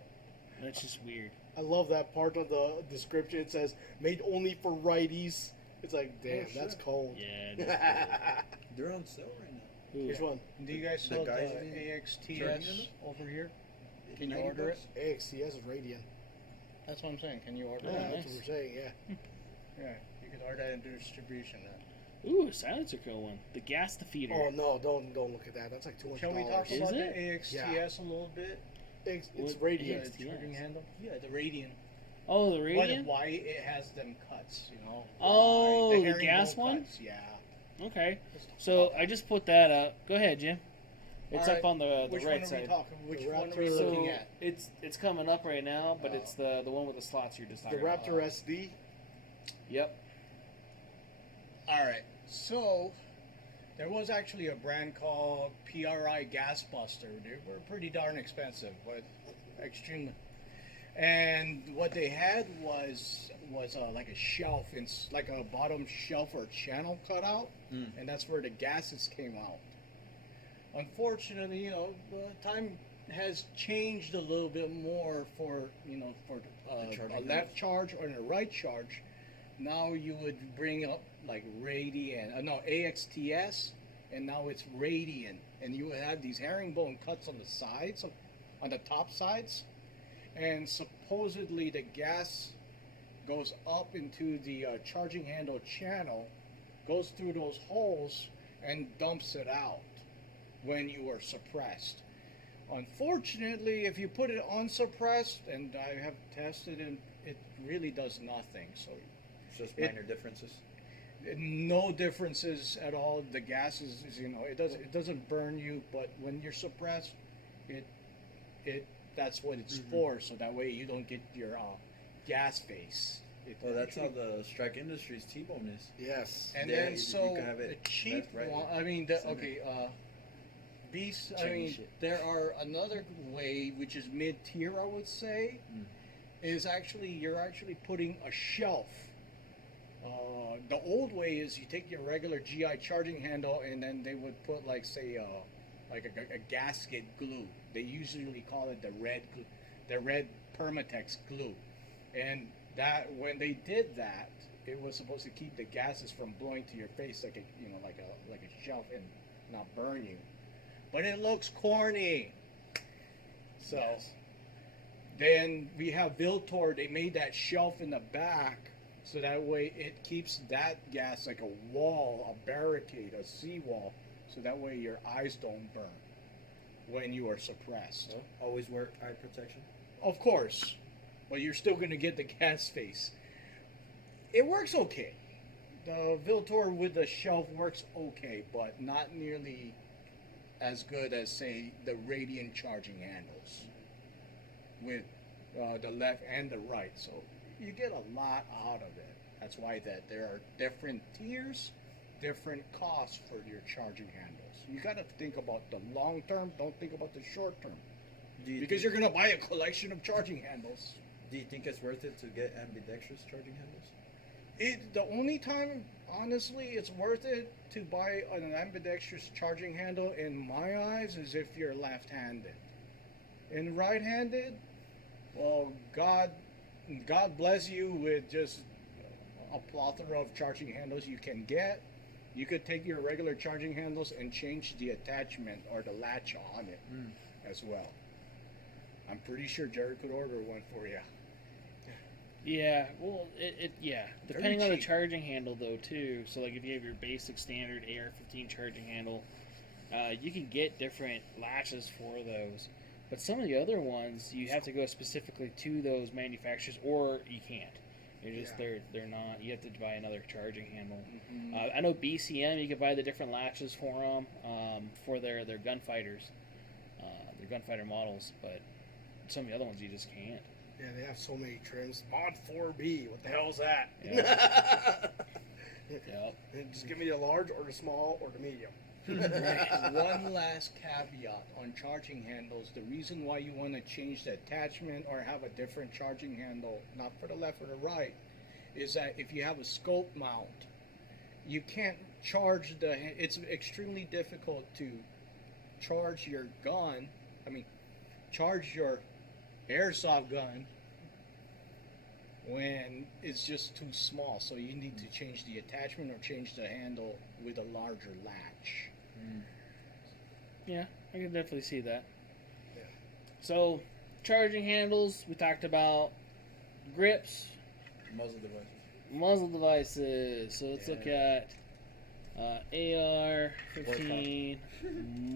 That's just weird. I love that part of the description. It says made only for righties. It's like, damn, shit. that's cold. Yeah. They're on sale right now. Ooh. Which one? Do you guys The sell the guys AXTS charging over here? Can you 90 order it? bucks? AXTS is Radian. That's what I'm saying. Can you order Oh, Yeah, it? that's what we're saying. Yeah. Yeah, you could order that into distribution then. Ooh, silencer kill one. The gas defeater. Oh no, don't look at that. That's like $200. Can we talk Is about it? the AXTS a little bit? It's What- Radian. AXTS? The charging handle? Yeah, the Radian. Oh, the Radian. Why it has them cuts, you know? Oh, Why the herringbone gas one? cuts, yeah. Okay. Let's talk So about I just put that up. Go ahead, Jim. It's All up right. on the Which right one are side. we talking? Which The one are we Raptor- looking So at? it's coming up right now, but Oh. it's the one with the slots you're just The talking about. Raptor SD. Yep. All right. So there was actually a brand called PRI Gas Buster. They were pretty darn expensive, but extremely. And what they had was like a shelf, like a bottom shelf or channel cutout, and that's where the gases came out. Unfortunately, you know, the time has changed a little bit more for The charging a left charge or a right charge. Now you would bring up like Radian, AXTS and now it's radiant, and you have these herringbone cuts on the sides, on the top sides, and supposedly the gas goes up into the charging handle channel, goes through those holes, and dumps it out when you are suppressed. Unfortunately, if you put it unsuppressed, and I have tested, and it really does nothing. So It's just minor differences. no differences at all. The gas is it doesn't burn you, but when you're suppressed, it that's what it's for. So that way you don't get your gas face. Well, that's how the Strike Industries T-bone is. Yes. And Yeah, then you so can have it the cheap left, right, one. I mean, the, center. okay. Beast. I Change mean, it. there are another way, which is mid-tier, I would say, is actually you're actually putting a shelf. The old way is you take your regular GI charging handle, and then they would put like say like a gasket glue. They usually call it the red Permatex glue, and that when they did that, it was supposed to keep the gases from blowing to your face like a shelf and not burn you. But it looks corny. So then we have Viltor. They made that shelf in the back, so that way it keeps that gas like a wall, a barricade, a seawall, so that way your eyes don't burn when you are suppressed. Always wear eye protection. Of course, but you're still going to get the gas face. It works okay. The Viltor with the shelf works okay, but not nearly as good as, say, the Radiant charging handles with the left and the right. So you get a lot out of it. That's why that there are different tiers, different costs for your charging handles. You got to think about the long term. Don't think about the short term. Because you're going to buy a collection of charging handles. Do you think it's worth it to get ambidextrous charging handles? The only time, honestly, it's worth it to buy an ambidextrous charging handle, in my eyes, is if you're left-handed. And right-handed, well, God bless you with just a plethora of charging handles you can get. You could take your regular charging handles and change the attachment or the latch on it as well. I'm pretty sure Jerry could order one for you. Yeah, well, depending on the cheap. charging handle though too. So like if you have your basic standard AR-15 charging handle, you can get different latches for those. But some of the other ones, you have to go specifically to those manufacturers, or you can't. You're just they're not. You have to buy another charging handle. I know BCM, you can buy the different latches for them for their gunfighters, their gunfighter models. But some of the other ones you just can't. Yeah, they have so many trims. Mod 4B, what the hell is that? Yep. Just give me the large or the small or the medium. One last caveat on charging handles. The reason why you want to change the attachment or have a different charging handle, not for the left or the right, is that if you have a scope mount, you can't charge it's extremely difficult to charge your gun. Charge your airsoft gun when it's just too small. So you need to change the attachment or change the handle with a larger latch. Yeah, I can definitely see that. Yeah. So, charging handles, we talked about grips, Muzzle devices. muzzle devices. So let's look at AR-15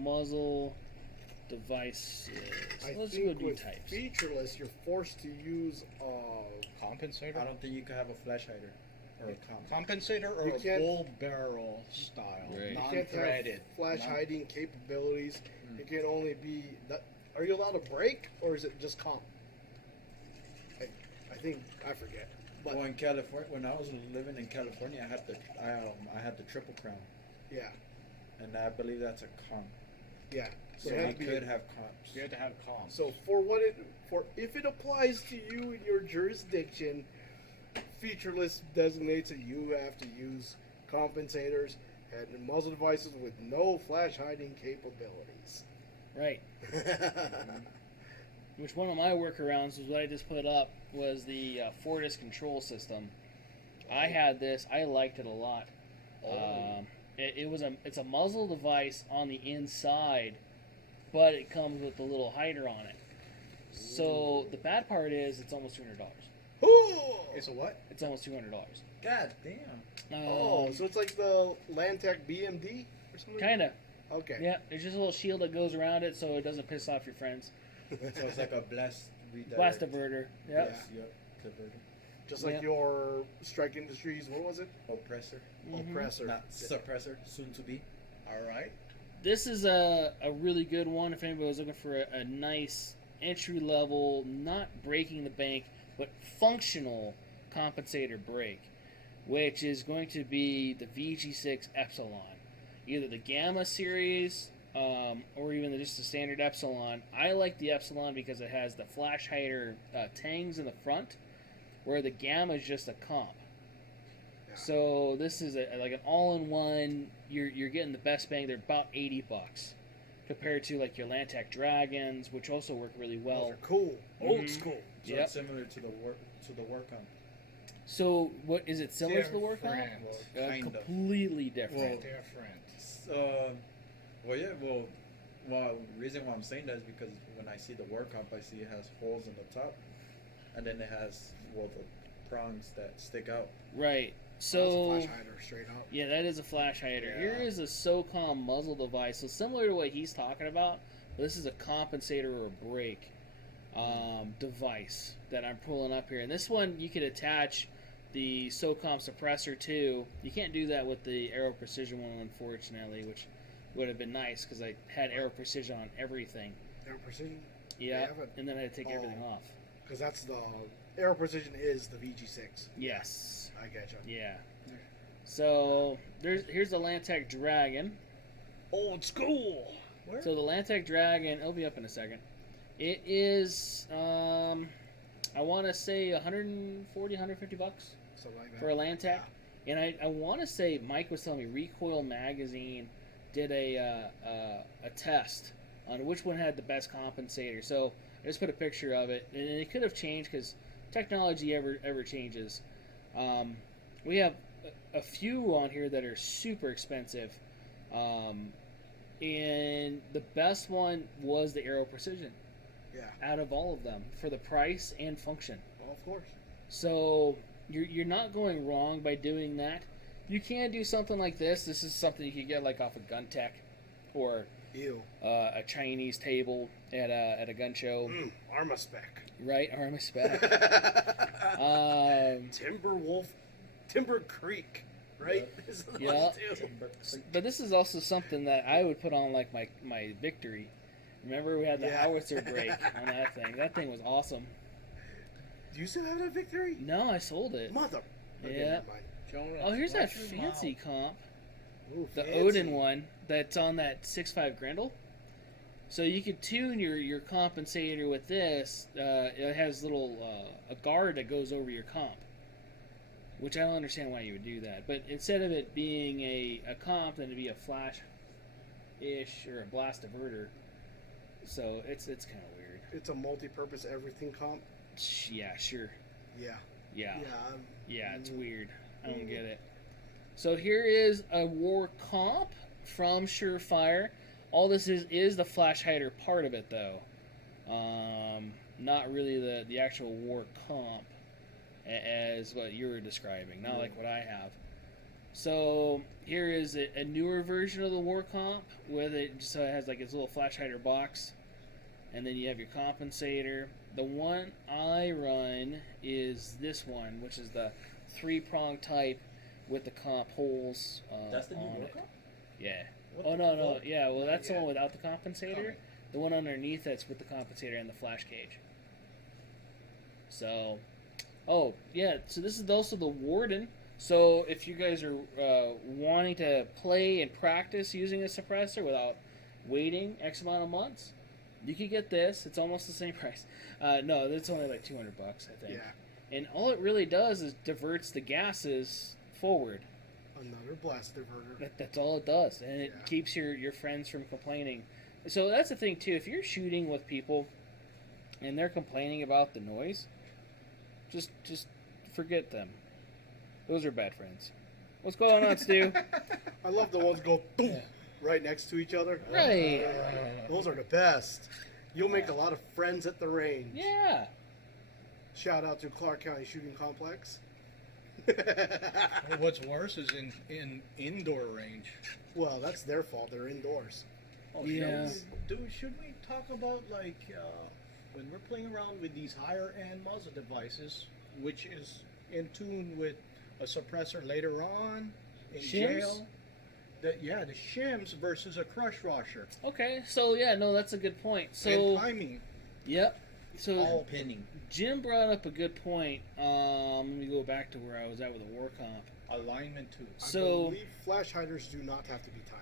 muzzle devices. I Let's go think do with types. featureless, you're forced to use Compensator? I don't think you could have a flash hider or a comp. Compensator or You a can't- bull barrel style, Right. you can't non-threaded. have flash hiding capabilities. It can only be. Are you allowed to break, or is it just comp? I think I forget. But Well, in California, when I was living in California, I had the triple crown, yeah, and I believe that's a comp. yeah. So it you had to be- could have comps. You had to have comp. So if it applies to you in your jurisdiction, featureless designates that you have to use compensators and muzzle devices with no flash hiding capabilities. Right. Which one of my workarounds was what I just put up was the Fortis control system. I had this. I liked it a lot. It's a muzzle device on the inside, but it comes with a little hider on it. So the bad part is it's almost $200. It's a what? It's almost $200. God damn. Oh, so it's like the Landtech BMD or something? Kind of. Okay. Yeah, there's just a little shield that goes around it so it doesn't piss off your friends. So it's like a blast redirect. Blast diverter. Yep. Yes, yep. Diverter. Just like Yep. your Strike Industries, what was it? Oppressor. Oppressor. Not suppressor. Soon to be. All right. This is a really good one if anybody was looking for a nice entry level, not breaking the bank, but functional compensator brake, which is going to be the VG6 Epsilon. Either the Gamma series or even just the standard Epsilon. I like the Epsilon because it has the flash hider tangs in the front, where the Gamma is just a comp. Yeah. So this is like an all-in-one. You're getting the best bang. They're about $80 compared to like your Landtech Dragons, which also work really well. Those are cool. Old Mhm. school. So Yep. it's similar to the work on. So what is it similar to the work on? Different. Well, kind of. Completely different. Different. Well, reason why I'm saying that is because when I see the work comp, I see it has holes in the top, and then it has the prongs that stick out. Right. That's a So flash hider straight up. yeah, that is a flash hider. Yeah. Here is a SOCOM muzzle device. So similar to what he's talking about, but this is a compensator or a brake device that I'm pulling up here. And this one you could attach the SOCOM suppressor to. You can't do that with the Aero Precision one, unfortunately, which would have been nice because I had Aero Precision on everything. Aero Precision? Yeah, have it. and then I had to take Oh. everything off. Because that's the Aero Precision is the VG6. Yes. I getcha. Yeah. So here's the Landtech Dragon. Old school. Where? So the Landtech Dragon, it'll be up in a second. It is, I want to say $140, $150 Something like that. for a Landtech. And I want to say Mike was telling me Recoil Magazine did a test on which one had the best compensator. So I just put a picture of it, and it could have changed because technology ever changes. We have a few on here that are super expensive, and the best one was the Aero Precision Yeah. out of all of them for the price and function. Well, of course. So you're not going wrong by doing that. You can do something like this. This is something you could get like off of Gun Tech or Ew. a Chinese table at a gun show, Arma spec. right? Arma spec. Timber Creek, right? Is the Yeah. one too. But this is also something that I would put on like my Victory. Remember we had the Yeah. howitzer brake on that thing. That thing was awesome. Do you still have that Victory? No, I sold it. Mother. Okay, Yeah. never mind. Jonas, Oh, here's that watch your fancy mouth. comp. Ooh, The fancy. Odin one that's on that 6.5 Grendel. So you could tune your compensator with this. It has a guard that goes over your comp, which I don't understand why you would do that. But instead of it being a comp, then it'd be a flash-ish or a blast diverter. So it's kind of weird. It's a multi-purpose everything comp. Yeah, sure. Yeah. Yeah, I'm- yeah, it's weird. I don't get it. So here is a war comp from Surefire. All this is the flash hider part of it, though. Not really the actual war comp as what you were describing, not like what I have. So here is a newer version of the war comp with it. So it has like its little flash hider box, and then you have your compensator. The one I run is this one, which is the 3-prong type with the comp holes That's the new on work it. comp? Yeah. What Oh the no. fuck? Yeah. Well, that's the Yeah. one without the compensator. Okay. The one underneath that's with the compensator and the flash cage. So, oh yeah. So this is also the Warden. So if you guys are wanting to play and practice using a suppressor without waiting X amount of months, you could get this. It's almost the same price. No, it's only like $200, I think. Yeah. And all it really does is diverts the gases forward. Another blast diverter. That's all it does, and it Yeah. keeps your friends from complaining. So that's the thing too. If you're shooting with people, and they're complaining about the noise, just forget them. Those are bad friends. What's going on, Stu? I love the ones go boom right next to each other. Right. Those are the best. You'll make a lot of friends at the range. Yeah. Shout out to Clark County Shooting Complex. Well, what's worse is in indoor range. Well, that's their fault. They're indoors. Oh, Yeah. Should we talk about like when we're playing around with these higher end muzzle devices, which is in tune with a suppressor later on in Shims? jail? The shims versus a crush washer. Okay, so that's a good point. So And timing. Yep. So All pinning. Jim brought up a good point. Let me go back to where I was at with the war comp. Alignment too. So- I believe flash hiders do not have to be timed.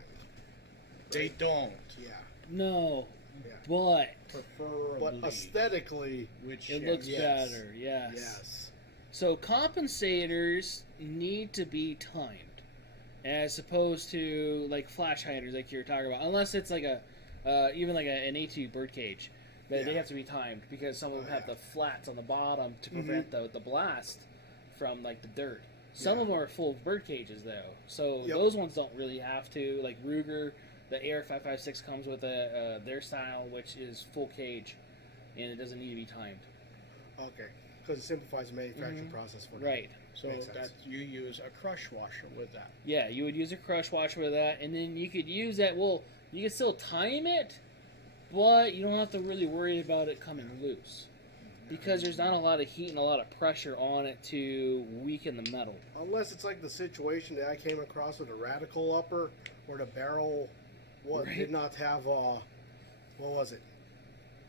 They don't. Yeah. No, Yeah. but Preferably. But aesthetically, which it looks Yes. better. Yes. yes. So compensators need to be timed, as opposed to like flash hiders, like you were talking about. Unless it's like even like an A2 birdcage, they Yeah. have to be timed because some of them have yeah. the flats on the bottom to prevent the blast from like the dirt. Some Yeah. of them are full of bird cages though, so Yep. those ones don't really have to. Like Ruger, the AR 556 comes with their style, which is full cage, and it doesn't need to be timed. Okay. Because it simplifies the manufacturing Mhm. process for them. Right. so Makes sense. that you use a crush washer with that. Yeah, you would use a crush washer with that, and then you could use that. Well, you can still time it, but you don't have to really worry about it coming loose because there's not a lot of heat and a lot of pressure on it to weaken the metal. Unless it's like the situation that I came across with a radical upper, where the barrel Right. did not have what was it?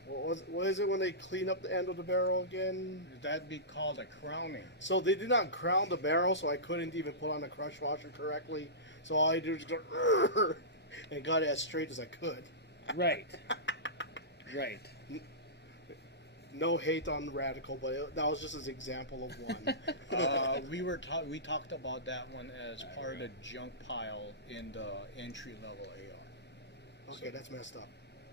What is it when they clean up the end of the barrel again? That'd be called a crowning. So they did not crown the barrel, so I couldn't even put on the crush washer correctly. So all I did was go and got it as straight as I could. Right. Right. No hate on the radical, but that was just an example of one. We talked about that one as part of the junk pile in the entry level AR. Okay, that's messed up.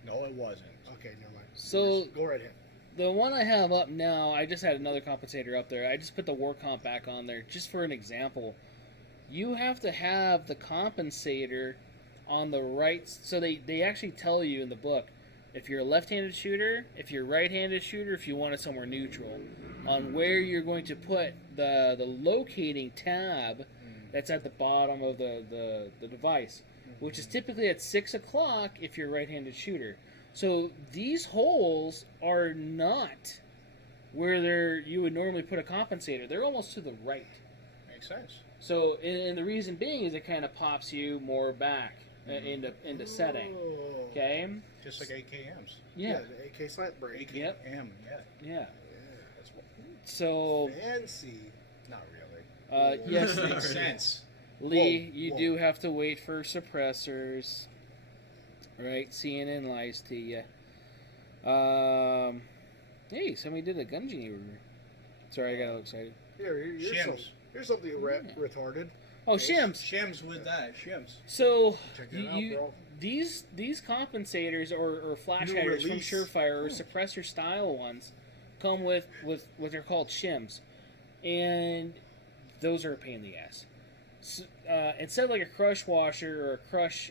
No, it wasn't. Okay, never mind. So- Go right ahead. The one I have up now, I just had another compensator up there. I just put the war comp back on there just for an example. You have to have the compensator on the right. So they actually tell you in the book if you're a left-handed shooter, if you're a right-handed shooter, if you want it somewhere neutral, on where you're going to put the locating tab that's at the bottom of the device, which is typically at 6 o'clock if you're a right-handed shooter. So these holes are not where you would normally put a compensator. They're almost to the right. Makes sense. So, and the reason being is it kind of pops you more back into setting. Oh. Okay? Just like AKMs. Yeah. The AK slant break. Yep. AKM, yeah. Yeah. That's what, So, Fancy. not really. yes, Makes sense. Lee, Whoa, you whoa. do have to wait for suppressors. Right? CNN lies to you. Hey, somebody did a gun genie review. Sorry, I got a little excited. Here's something retarded. Oh, shims. Shims with that. Shims. So Check that out, bro. these compensators or flash New hiders release. from Surefire or suppressor style ones come with what they're called shims, and those are a pain in the ass. So, instead of like a crush washer or a crush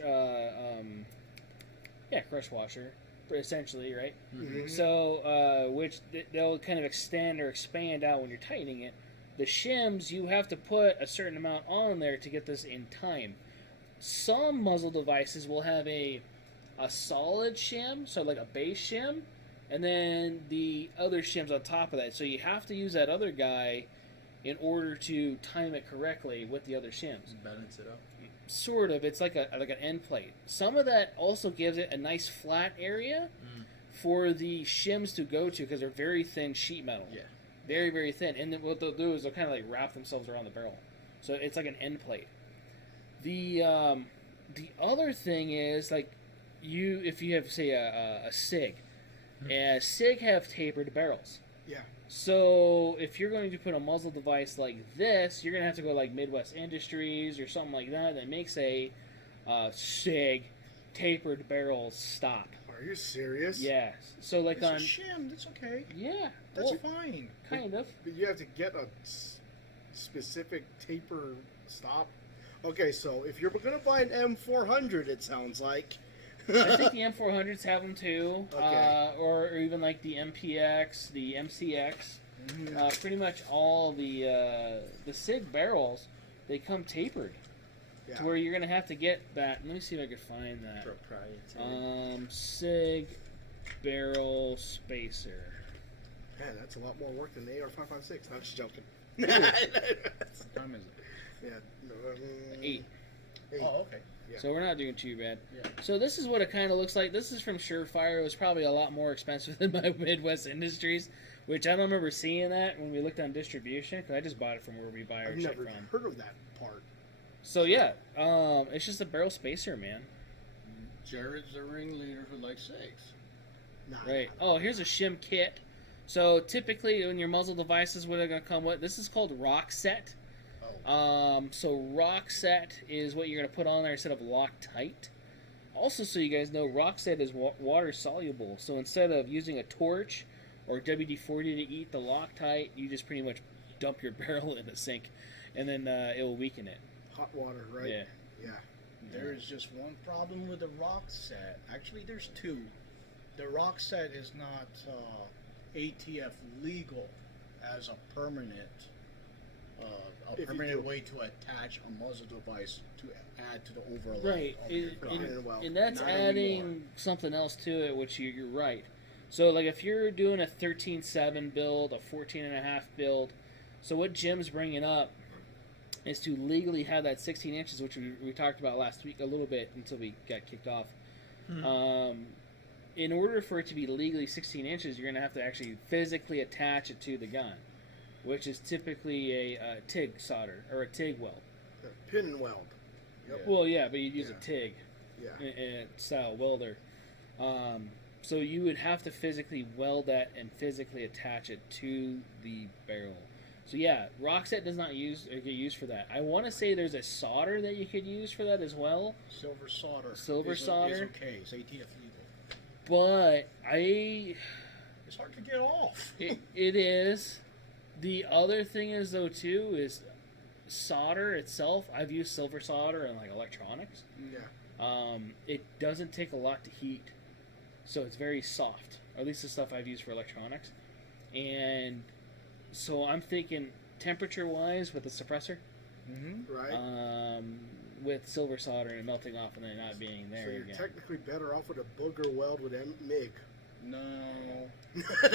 washer, essentially, right? Mhm. So which they'll kind of extend or expand out when you're tightening it. The shims, you have to put a certain amount on there to get this in time. Some muzzle devices will have a solid shim, so like a base shim, and then the other shims on top of that. So you have to use that other guy in order to time it correctly with the other shims. Balance it out. Sort of, it's like an end plate. Some of that also gives it a nice flat area for the shims to go to because they're very thin sheet metal. Yeah. Very, very thin. And then what they'll do is they'll kind of like wrap themselves around the barrel. So it's like an end plate. The other thing is like if you have say a SIG, and SIG have tapered barrels. Yeah. So if you're going to put a muzzle device like this, you're gonna have to go like Midwest Industries or something like that makes a SIG tapered barrel stop. Are you serious? Yes. So like It's on a shim. That's okay. yeah, That's well, fine. kind of. But you have to get a specific taper stop. Okay, so if you're gonna buy an M400, it sounds like. I think the M400s have them too, Okay. or even like the MPX, the MCX. Pretty much all the SIG barrels, they come tapered Yeah. to where you're gonna have to get that. Let me see if I can find that. Proprietary. SIG barrel spacer. Man, that's a lot more work than the AR-556. I'm just joking. What time is it? Yeah. 8. Oh, okay. Yeah. So we're not doing too bad. Yeah. So this is what it kind of looks like. This is from Surefire. It was probably a lot more expensive than my Midwest Industries, which I don't remember seeing that when we looked on distribution, because I just bought it from where we buy our I've shit never from. heard of that part. So yeah, it's just a barrel spacer, man. Jared's the ringleader for like 6. Nah, Right. Oh, here's a shim kit. So typically, when your muzzle devices, what are going to come with? This is called Rock Set. So Rock Set is what you're going to put on there instead of Loctite. Also, so you guys know, Rock Set is water soluble. So instead of using a torch or WD-40 to eat the Loctite, you just pretty much dump your barrel in the sink, and then it will weaken it. hot water, right? Yeah. Yeah. There is just one problem with the Rock Set. Actually, there's two. The Rock Set is not ATF legal as a permanent If you permanent do. way to attach a muzzle device to add to the overlay. Right, of your gun. and that's Not adding anymore. something else to it, which you're right. So, like, if you're doing a 13.7 build, a 14.5 build, so what Jim's bringing up is to legally have that 16 inches, which we talked about last week a little bit until we got kicked off. In order for it to be legally 16 inches, you're going to have to actually physically attach it to the gun, which is typically a TIG solder or a TIG weld. Pin and weld. Yep. Well, yeah, but you'd use Yeah. a TIG. Yeah. Style welder. So you would have to physically weld that and physically attach it to the barrel. So yeah, Rockset does not get used for that. I want to say there's a solder that you could use for that as well, Silver solder. Silver is solder? okay. It's ATF legal. but It's hard to get off. it is. The other thing is though too is solder itself. I've used silver solder in like electronics. Yeah. It doesn't take a lot to heat, so it's very soft. Or at least the stuff I've used for electronics. And so I'm thinking temperature-wise with the suppressor, Right. with silver solder and melting off and then not being there so you're again. technically better off with a booger weld with MIG. No.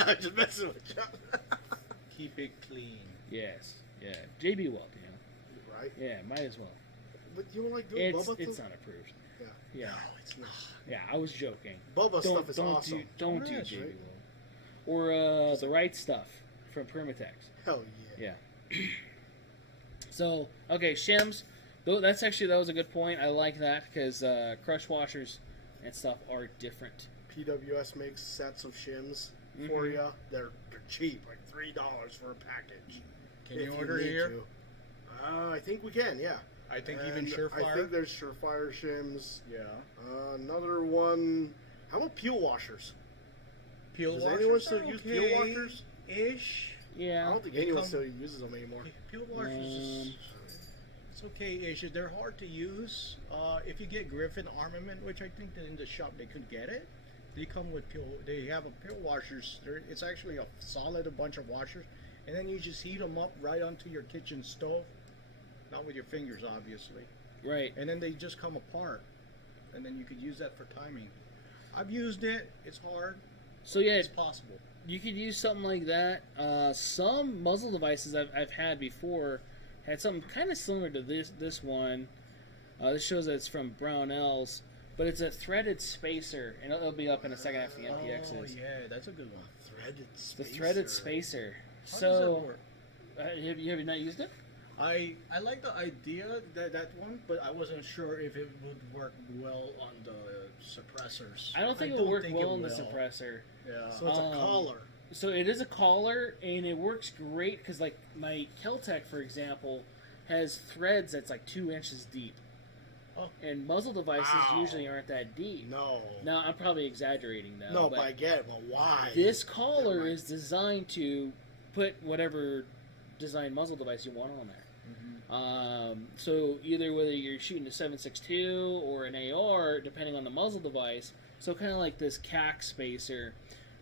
I'm just messing with you. Keep it clean. Yes, yeah. JB weld, Right. Yeah, might as well. But you don't like doing It's Bubba it's stuff? not approved. Yeah. Yeah, No, it's not. yeah. I was joking. Bubba stuff is awesome. Don't do Yeah, JB right. weld. Or the right stuff from Permatex. Hell yeah. Yeah. So okay, shims. Though that was a good point. I like that because crush washers and stuff are different. PWS makes sets of shims for Mhm. you. They're cheap, like $3 for a package. Can if you order need here? to. I think we can, yeah. I think even And Surefire. I think there's Surefire shims. Yeah. Another one. How about peel washers? Peel Does washers anyone still are use peel okay washers? Ish. I Yeah. don't think They anyone come- still uses them anymore. Peel washers is it's okay-ish. They're hard to use. If you get Griffin Armament, which I think that in the shop they could get it, they come with peel. They have a peel washers. It's actually a bunch of washers, and then you just heat them up right onto your kitchen stove, not with your fingers, obviously. Right. And then they just come apart, and then you could use that for timing. I've used it. It's hard. So yeah, It's possible. you could use something like that. Some muzzle devices I've had before had something kind of similar to this one. This shows that it's from Brownells, but it's a threaded spacer, and it'll be up in the second half of the MPXs. Oh yeah, that's a good one. Threaded The spacer. threaded spacer. How does So that work? have you not used it? I like the idea that one, but I wasn't sure if it would work well on the suppressors. I don't think it'll work think well it on the will. suppressor. Yeah. So it's a collar. So it is a collar, and it works great because, like, my Keltec, for example, has threads that's like 2 inches deep. Oh. And muzzle devices Wow. usually aren't that deep. No. Now, I'm probably exaggerating though. No, but but I get it. Well, why? this collar Yeah, right. is designed to put whatever design muzzle device you want on there. So either whether you're shooting a 7.62 or an AR, depending on the muzzle device. So kind of like this CAC spacer.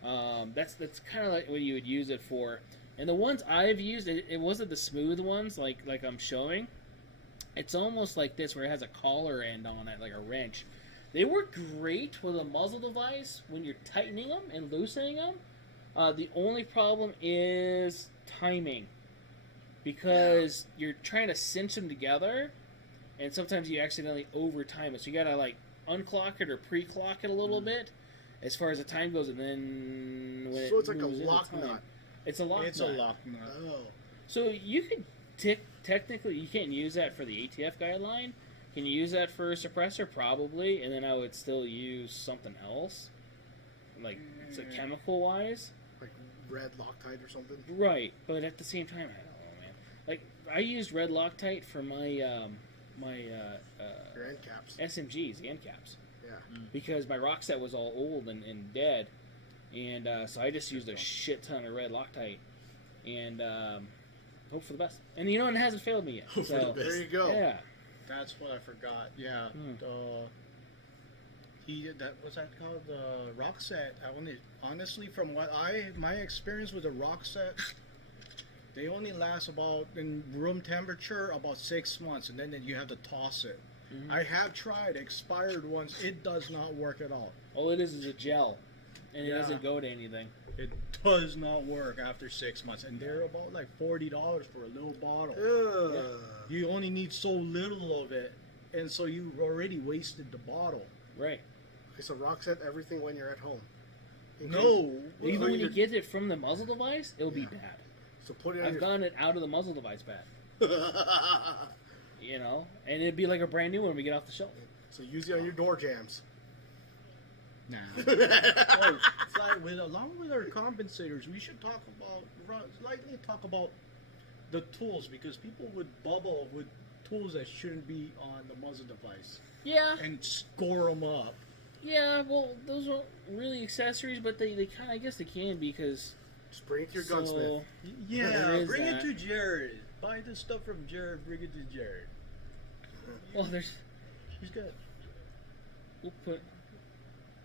That's kind of like what you would use it for. And the ones I've used, it wasn't the smooth ones like I'm showing. It's almost like this where it has a collar end on it, like a wrench. They work great with a muzzle device when you're tightening them and loosening them. The only problem is timing. Because you're trying to cinch them together, and sometimes you accidentally over-time it. So you gotta like unclock it or pre-clock it a little bit as far as the time goes, and then when So it it's like a moves into lock time, nut. It's a lock It's nut. a lock nut. Oh. So you could technically you can't use that for the ATF guideline. Can you use that for a suppressor? Probably, and then I would still use something else, like chemical wise. Like red Loctite or something. Right, but at the same time, I don't know, man. Like I used red Loctite for my Your end caps. SMGs, the end caps, Yeah. because my rock set was all old and dead, and so I just used a shit ton of red Loctite, and hope for the best. And you know, it hasn't failed me yet. Hope for So the best. There you go. yeah, That's what I forgot. Yeah. Hmm. That what's that called? The rock set. I only honestly, from what my experience with the rock set, they only last about in room temperature about 6 months, and then you have to toss it. Mhm. I have tried expired ones. It does not work at all. all it is a gel, and it Yeah. doesn't go to anything. It does not work after 6 months, and they're about like $40 for a little bottle. Ugh. You only need so little of it, and so you already wasted the bottle. Right. Okay, so rock set everything when you're at home. No, Even when you get it from the muzzle device, it'll be bad. So put it on I've your. gotten it out of the muzzle device bad. You know, and it'd be like a brand new one when we get off the shelf. So use it on your door jams. Nah. Along with our compensators, we should slightly talk about the tools, because people would bubble with tools that shouldn't be on the muzzle device Yeah, and score them up. yeah. Well, those aren't really accessories, but they kind of, I guess they can be, because Just bring it to your gunsmith. Yeah, There is bring that. it to Jared. Buy the stuff from Jared. Bring it to Jared. well, there's He's good. we'll put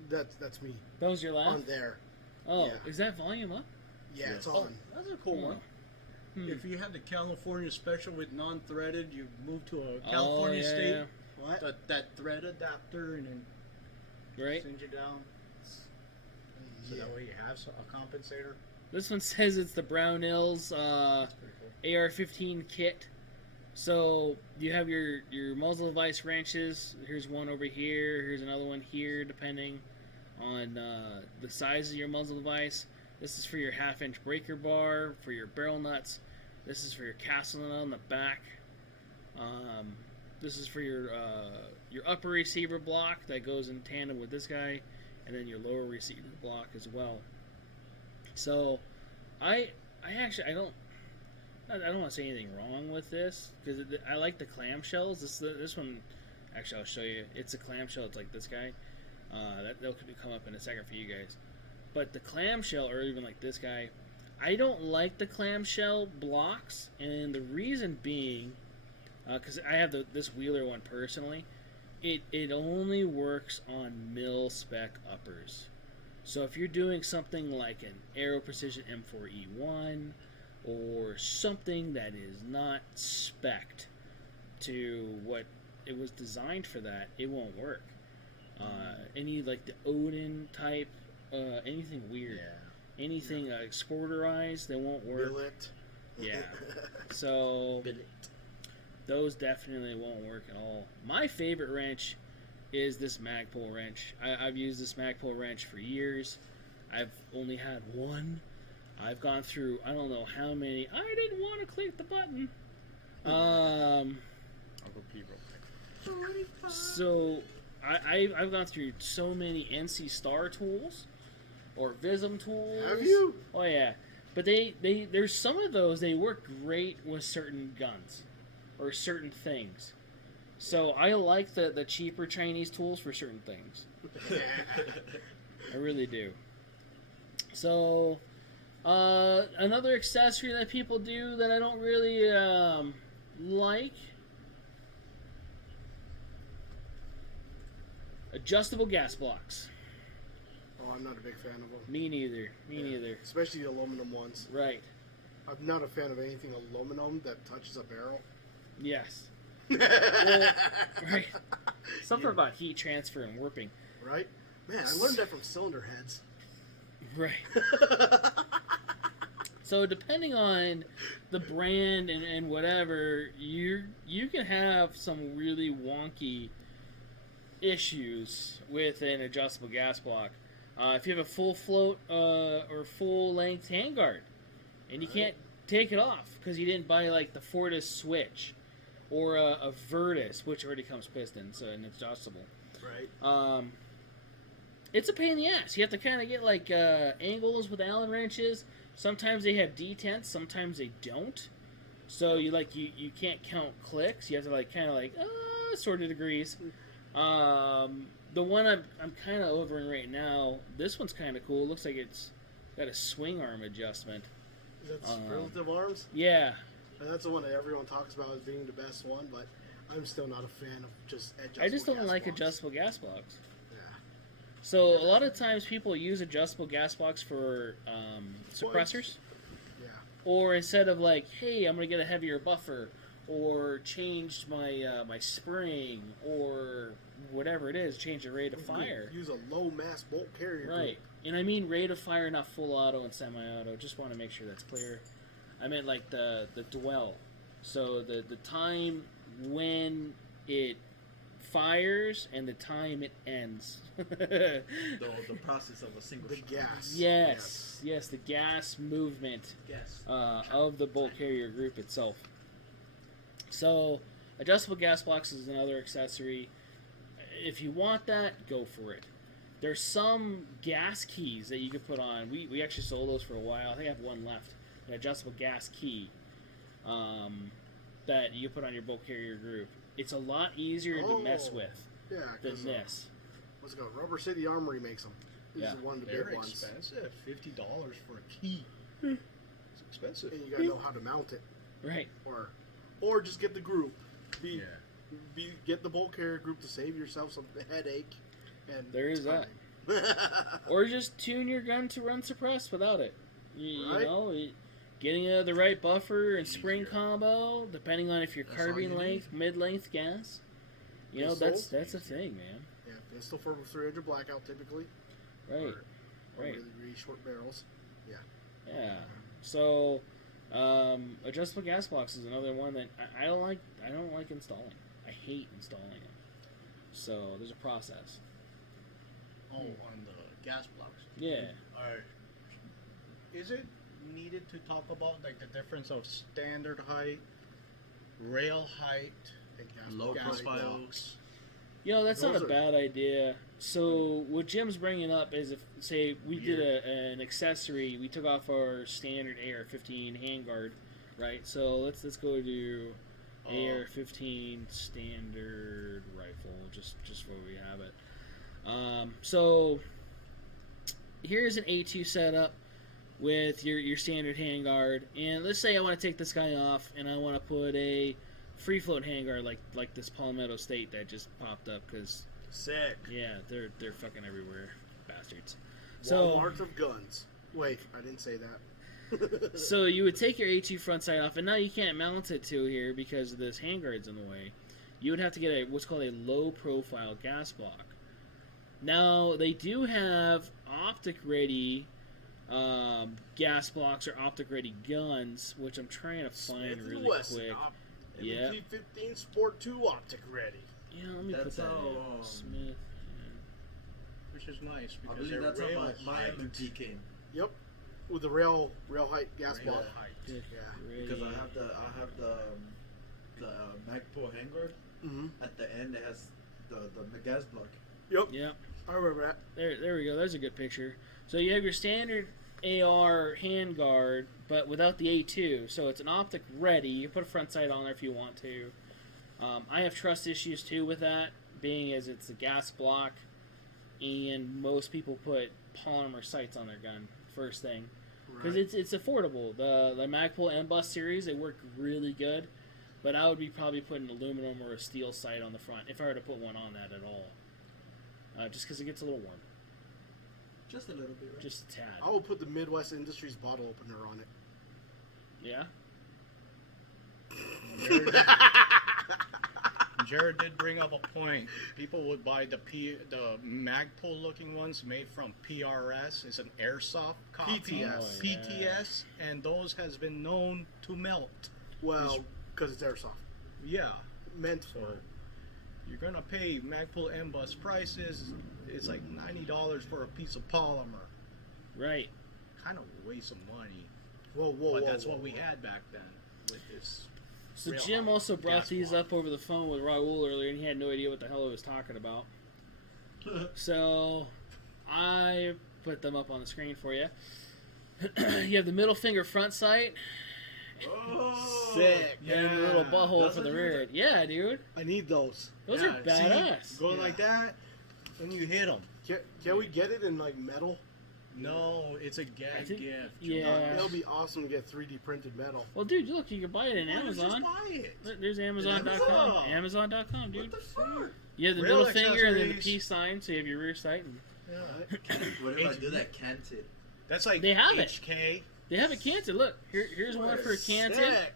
That's me that was your laugh. on there. Oh, yeah. is that volume up? Yeah, it's Oh, on. that's a cool one. Hmm. If you have the California special with non-threaded, you move to a California yeah, state. yeah. What? That thread adapter, and then Right. send you down. So that way you have a compensator. This one says it's the Brownells That's pretty cool. AR-15 kit. So you have your muzzle device wrenches. Here's one over here. Here's another one here, depending on the size of your muzzle device. This is for your half-inch breaker bar, for your barrel nuts. This is for your castle nut on the back. This is for your upper receiver block that goes in tandem with this guy, and then your lower receiver block as well. So, I don't want to say anything wrong with this, because I like the clamshells. This one, actually, I'll show you. It's a clamshell. It's like this guy. That'll come up in a second for you guys. But the clamshell, or even like this guy, I don't like the clamshell blocks, and the reason being, because I have this Wheeler one personally, it only works on mil-spec uppers. So if you're doing something like an Aero Precision M4E1 or something that is not spec'd to what it was designed for, that it won't work. Any like the Odin type, anything weird, anything exporterized, they won't work. Billet. Yeah. So Billet. those definitely won't work at all. My favorite wrench is this Magpul wrench. I've used this Magpul wrench for years. I've only had one. I've gone through I don't know how many. I didn't want to click the button. I'll go pee real quick. So I've gone through so many NC Star tools or Vism tools. Have you? Oh yeah, but there's some of those, they work great with certain guns or certain things. So I like the cheaper Chinese tools for certain things. I really do. So another accessory that people do that I don't really like adjustable gas blocks. Oh, I'm not a big fan of them. Me neither. Me neither. Especially the aluminum ones. Right. I'm not a fan of anything aluminum that touches a barrel. Yes. Well, right. Something about heat transfer and warping. Right? Man, I learned that from cylinder heads. Right. So depending on the brand and whatever, you can have some really wonky issues with an adjustable gas block. If you have a full float or full length handguard, and you can't take it off because you didn't buy like the Fortis switch or a Virtus, which already comes piston, so and it's adjustable. Right. It's a pain in the ass. You have to kind of get like angles with Allen wrenches. Sometimes they have detents, sometimes they don't. So you can't count clicks. You have to like kind of like sort of degrees. The one I'm kind of overing right now. This one's kind of cool. Looks like it's got a swing arm adjustment. Is that relative arms? Yeah. And that's the one that everyone talks about as being the best one, but I'm still not a fan of just adjustable I just don't gas like blocks. adjustable gas blocks. Yeah. So a lot of times people use adjustable gas blocks for suppressors. Yeah. Or instead of like, hey, I'm gonna get a heavier buffer, or change my my spring, or whatever it is, change the rate of fire. Use a low mass bolt carrier. Right. Group. And I mean rate of fire, not full auto and semi-auto. Just want to make sure that's clear. I meant like the dwell. So the time when it fires and the time it ends. The process of a single The shot. gas. Yes, the gas movement of the bolt carrier group itself. So, adjustable gas blocks is another accessory. If you want that, go for it. There's some gas keys that you can put on. We actually sold those for a while. I think I have one left. An adjustable gas key that you can put on your bolt carrier group. It's a lot easier to mess with than this. What's it called? Rubber City Armory makes them. This is one of the They're big ones. expensive. $50 for a key. It's expensive. And you gotta know how to mount it. Right. Or just get the group. Get the bolt carrier group to save yourself some headache. And There is time. Or just tune your gun to run suppressed without it. You Right. know, getting the right buffer and spring combo, depending on if you're That's all carbine you length, mid-length gas. You know, Pistols? that's a thing, man. Yeah, pistol for 300 blackout typically. Right. Or Right. really, really short barrels. Yeah. So, adjustable gas blocks is another one that I don't like. I don't like installing. I hate installing them. So there's a process. Oh, on the gas blocks. Yeah. Is it needed to talk about like the difference of standard height, rail height, And Low gas profile. blocks? You know, that's not Those a are- bad idea. So what Jim's bringing up is if, say, we did an accessory, we took off our standard AR-15 handguard, right? So let's go to AR-15 standard rifle, just where we have it. So here's an A2 setup with your standard handguard, and let's say I want to take this guy off and I want to put a free float handguard like this Palmetto State that just popped up because Sick. yeah, they're fucking everywhere, bastards. Walmart of guns. Wait, I didn't say that. So you would take your A2 front sight off, and now you can't mount it to here because this handguard's in the way. You would have to get what's called a low profile gas block. Now they do have optic ready gas blocks or optic ready guns, which I'm trying to find really quick. Yeah. MP15 Sport 2 optic ready. Yeah, let me That's put that how, in. Smith. Which is nice I because believe they're that's how rail my height. MMP came. Yep. With the rail height gas Rail block. height. Yeah. Yeah. Because I have the Magpul handguard. Mm-hmm. At the end, it has the gas block. Yep. Yep. I remember that. There we go. There's a good picture. So you have your standard AR handguard, but without the A2. So it's an optic ready. You put a front sight on there if you want to. I have trust issues too with that, being as it's a gas block, and most people put polymer sights on their gun first thing because Right. it's affordable. The Magpul M-Bus series, they work really good. But I would be probably putting aluminum or a steel sight on the front if I were to put one on that at all. Just because it gets a little warm. Just a little bit, right? Just a tad. I will put the Midwest Industries bottle opener on it. Yeah? Jared did bring up a point. People would buy the Magpul looking ones made from PRS. It's an airsoft copy. PTS. Oh, yeah. PTS, and those has been known to melt. Well, because it's airsoft. Yeah. Meant for it. You're gonna pay Magpul M-Bus prices. It's like $90 for a piece of polymer. Right. Kind of waste of money. But That's what we had back then with this. So real Jim also brought gas these block. up over the phone with Raul earlier, and he had no idea what the hell I was talking about. So I put them up on the screen for you. You have the middle finger front sight. Oh, Sick. And the little butthole That's for the what rear. Yeah, dude. I need those. Those Yeah, are badass. See, go like that, and you hit them. Can we get it in like metal? No, it's a I gag think- gift. yeah. It'll be awesome to get 3D printed metal. Well, dude, look, you can buy it in Why don't you just Amazon. buy it? There's Amazon.com. Amazon. Amazon.com, dude. What the fuck? You have the Real middle finger and then the accessories. peace sign, so you have your rear sight. And What if I do that canted? That's like They have it. HK. they have it canted. Look, here's one for canted. Sick.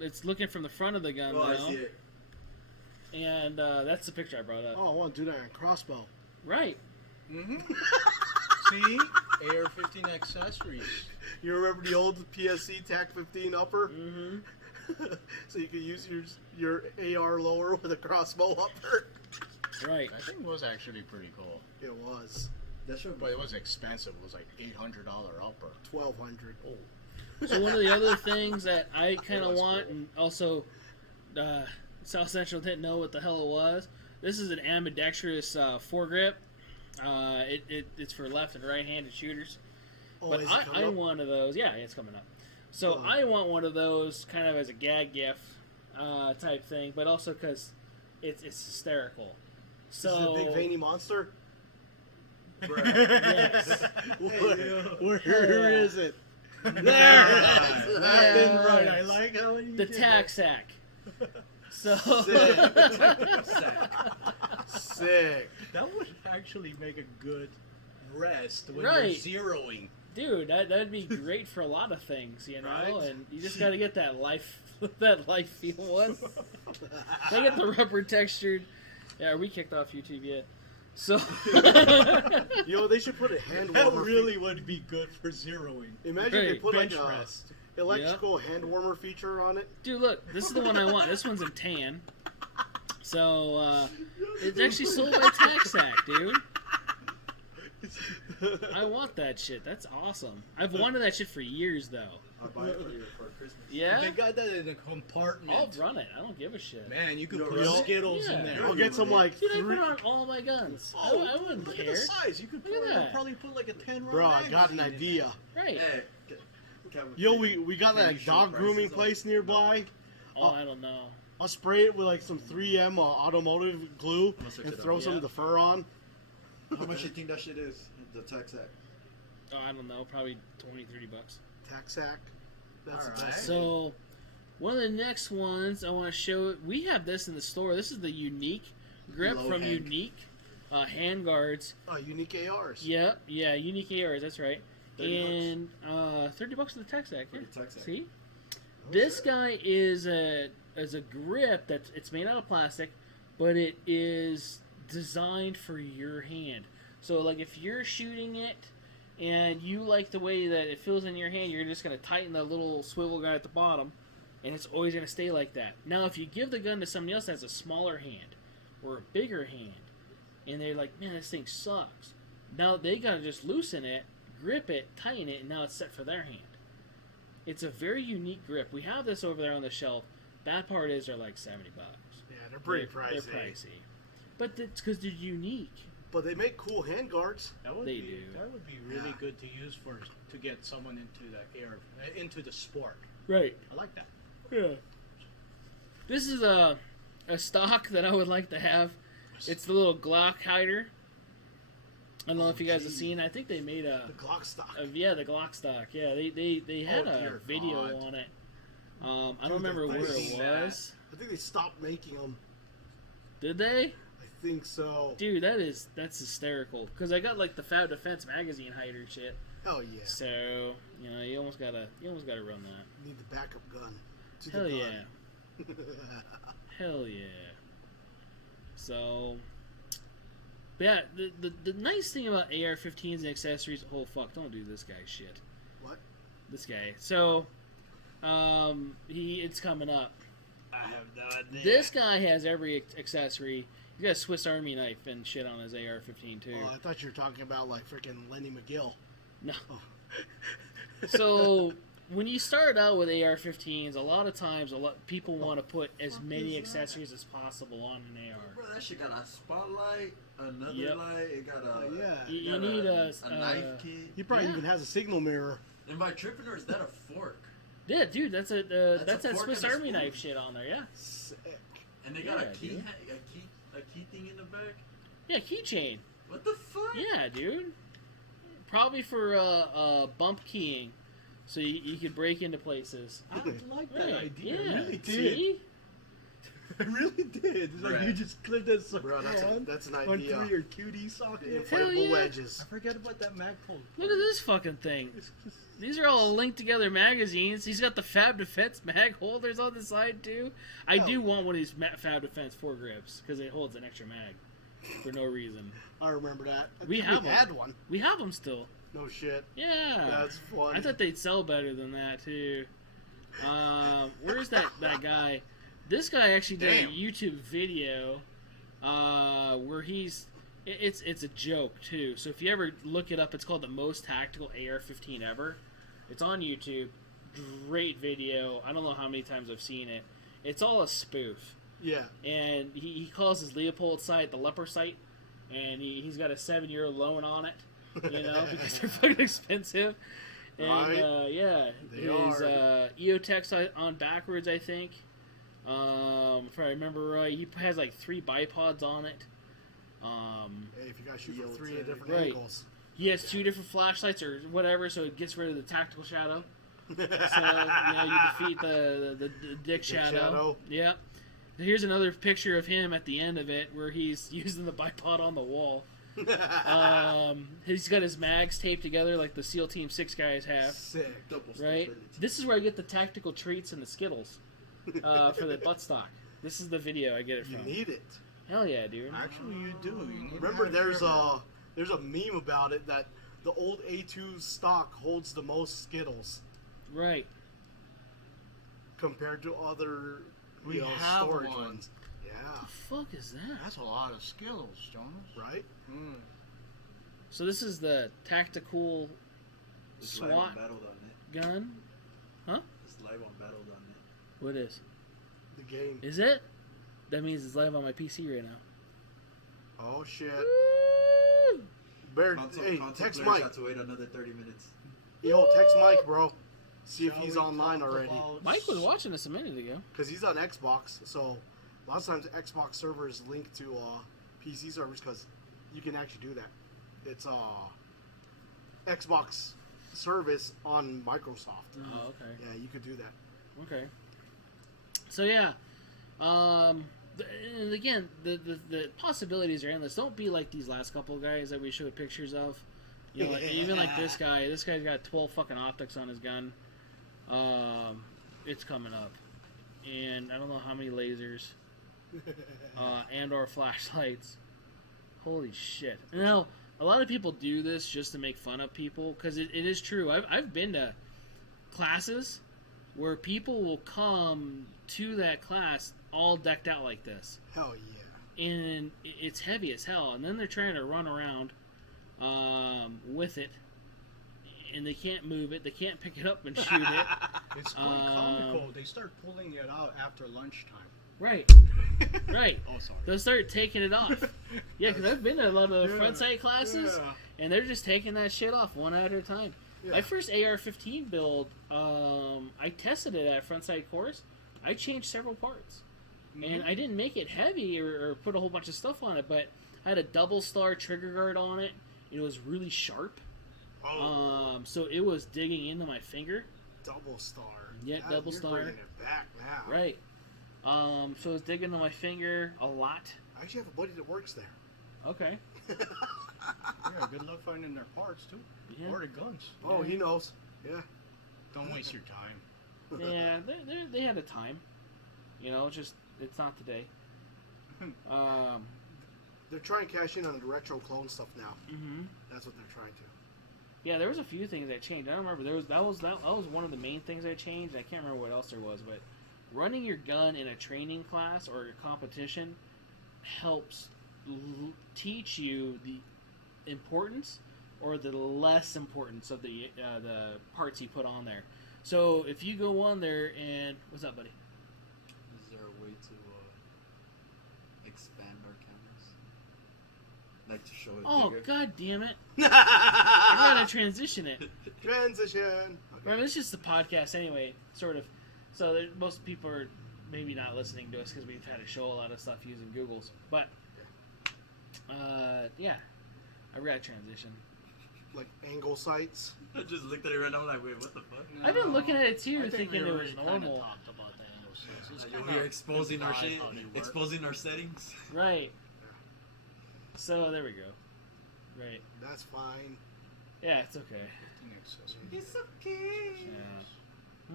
It's looking from the front of the gun Oh, I now. see it. And that's the picture I brought up. Oh, I want to do that on crossbow. Right. Mm-hmm. See? AR-15 accessories. You remember the old PSC TAC 15 upper? Mm-hmm. So you could use your AR lower with a crossbow upper. Right. That thing was actually pretty cool. It was That should But it was expensive. It was like $800 upper. 1,200. So one of the other things that I kind of want, and also South Central didn't know what the hell it was. This is an ambidextrous foregrip. It's for left and right-handed shooters. Oh, But is it coming I up? want of those. Yeah, it's coming up. So Oh. I want one of those kind of as a gag gift type thing, but also because it's hysterical. So Is it a big veiny monster? yes. Where is it? There! Yes. Left and right. I like how you The did tack sack. So Sick. That would actually make a good rest when Right. you're zeroing. dude, that'd be great for a lot of things, you know. Right. And you just got to get that life feel one. They get the rubber textured. Yeah, we kicked off YouTube yet. So You know, they should put a hand That warmer. really would be good for zeroing. Imagine they Right. put like Bench a rest. electrical hand warmer feature on it. dude, look, this is the one I want. This one's in tan. So it's actually sold by TaxAct, dude. I want that shit. That's awesome. I've wanted that shit for years, though. I'll buy it for you for Christmas. Yeah, They got that in a compartment. I'll run it. I don't give a shit. Man, you could You put really? Skittles Yeah. in there. I'll get some like Dude, I put three. it on all my guns. Oh, I wouldn't look care. at the size. You could Look at that. probably put like a 10 round Bro, I got an magazine in idea. Right. Hey, can Yo, we got that Can you like show dog grooming prices on- place nearby. Oh, I don't know. I'll spray it with like some 3M automotive glue gonna search and it up. throw some Yeah. of the fur on. How much you think that shit is? The tax act. Oh, I don't know. Probably $20-$30. Taxac. That's the Alright. best. So, one of the next ones I want to show. We have this in the store. This is the Unique grip Low from hand. Unique hand guards. Unique ARs. Yeah, Unique ARs. That's right. $30. And $30 for the tech sack. For Yeah. the tax act. See, this guy is a grip that it's made out of plastic, but it is designed for your hand. So, like, if you're shooting it and you like the way that it feels in your hand, you're just going to tighten the little swivel guy at the bottom, and it's always going to stay like that. Now, if you give the gun to somebody else that has a smaller hand or a bigger hand, and they're like, man, this thing sucks, now they got to just loosen it, grip it, tighten it, and now it's set for their hand. It's a very unique grip. We have this over there on the shelf. Bad part is they're like $70. Yeah, they're pretty They're pricey. pricey. But it's because they're unique. But they make cool hand guards. That would They be, do. That would be really Yeah. good to use to get someone into the air, into the sport. Right. I like that. Yeah. This is a stock that I would like to have. It's the little Glock hider. I don't know if you guys have seen. I think they made The Glock stock. the Glock stock. Yeah, they had Oh, a dear video God. on it. I don't remember where it was. I think they stopped making them. Did they? I think so. Dude, that's hysterical. Because I got like the Fab Defense magazine hider shit. Hell yeah. So you almost gotta run that. You need the backup gun. To Hell the yeah. gun. Hell yeah. So, but yeah, the nice thing about AR-15s and accessories. Oh fuck! Don't do this guy shit. What? This guy. So, it's coming up. I have no idea. This guy has every accessory. He's got a Swiss Army knife and shit on his AR-15 too. Oh, I thought you were talking about like freaking Lenny McGill. No. Oh. So when you start out with AR-15s, a lot of times people want to put as many accessories as possible on an AR. Bro, that shit got a spotlight, another Yep. light. It got a Yeah. You got need a knife kit. He probably Yeah. even has a signal mirror. Am I tripping or is that a fork? Yeah, dude, that's a that fork Swiss and a Army spoon. knife shit on there. Yeah. Sick. And they got Yeah, a key, dude. a key thing in the back. Yeah, keychain. What the fuck? Yeah, dude. Probably for bump keying, so you could break into places. I like that Right. idea. Yeah. I really did. See? I really did. It's like Right. you just clip that sucker Bro, that's an on idea. through your QD socket. Hell Inflatable yeah. wedges. I forget about that mag pull. Look at this fucking thing. It's just- These are all linked together magazines. He's got the Fab Defense mag holders on the side too. I do want one of these Fab Defense foregrips because it holds an extra mag for no reason. I remember that. I We think have we one. had one. We have them still. No shit. Yeah. That's fun. I thought they'd sell better than that too. Where's that guy? This guy actually did a YouTube video where it's a joke too. So if you ever look it up, it's called the most tactical AR-15 ever. It's on YouTube. Great video. I don't know how many times I've seen it. It's all a spoof. Yeah. And he calls his Leopold sight the leper sight, and he's got a 7-year loan on it, because they're fucking expensive. And Right. yeah, They his are. EOTech on backwards, I think. If I remember right, he has like 3 bipods on it. Hey, if you guys shoot from 3 Right. different Right. angles. He has 2 different flashlights or whatever, so it gets rid of the tactical shadow. So you defeat the dick shadow. Yeah. Here's another picture of him at the end of it where he's using the bipod on the wall. He's got his mags taped together like the SEAL Team 6 guys have. Sick. Double Right? stability. This is where I get the tactical treats and the Skittles for the buttstock. This is the video I get it You from. need it. Hell yeah, dude. Actually, you do. You need to Remember, have there's your- a meme about it that the old A2 stock holds the most Skittles Right. compared to other We have storage one. ones. Yeah. What the fuck is that? That's a lot of Skittles, Jonas. Right? Mm. So this is the tactical It's live SWAT on Battle.net. gun? It's live on Battle.net. What is? The game. Is it? That means it's live on my PC right now. Oh shit. Woo! Bear, Console hey, players text Mike. have to wait another 30 minutes. Yo, text Mike, bro. See if Shall he's we online talk already. about- Mike was watching this a minute ago. Because he's on Xbox, so a lot of times Xbox servers link to PC servers because you can actually do that. It's Xbox service on Microsoft. Oh, okay. Yeah, you could do that. Okay. So yeah, and again, the possibilities are endless. Don't be like these last couple of guys that we showed pictures of. Even like this guy. This guy's got 12 fucking optics on his gun. It's coming up, and I don't know how many lasers, and or flashlights. Holy shit! Now a lot of people do this just to make fun of people because it is true. I've been to classes where people will come to that class all decked out like this, Hell yeah. and it's heavy as hell, and then they're trying to run around with it, and they can't move it, they can't pick it up and shoot it. It's quite comical. They start pulling it out after lunchtime. Right. Oh, sorry. They'll start taking it off. Yeah, because I've been to a lot of the front sight classes, and they're just taking that shit off one at a time. Yeah. My first AR-15 build, I tested it at a front sight course. I changed several parts. And I didn't make it heavy or put a whole bunch of stuff on it, but I had a double star trigger guard on it. It was really sharp. Oh, So it was digging into my finger. Double Star. Yeah, Now Double you're Star. bringing it back now. Right. So it's digging on my finger a lot. I actually have a buddy that works there. Okay. Yeah, good luck finding their parts too. Yeah. Or the guns. Oh, he knows. Yeah. Don't waste your time. Yeah, they had a time. You know, it's not today. They're trying to cash in on the retro clone stuff now. Mm-hmm. That's what they're trying to. Yeah, there was a few things that changed. I don't remember. That was one of the main things that changed. I can't remember what else there was, but running your gun in a training class or a competition helps teach you the importance or the less importance of the parts you put on there. So if you go on there and what's up, buddy? Is there a way to expand our cameras? Like to show it Oh, bigger? god damn it! I gotta transition it. Transition. Okay. Remember, this is just the podcast anyway, sort of. So most people are maybe not listening to us because we've had to show a lot of stuff using Google's. But, yeah, I've got to transition. Like angle sights. I just looked at it right now. I'm like, wait, what the fuck? I've been looking at it too, I think thinking we it was already kinda normal. talked about the angle sets. It's Like, kinda we're exposing our implied shit, how they work. exposing our settings. Right. So there we go. Right. That's fine. Yeah, it's okay. It's okay.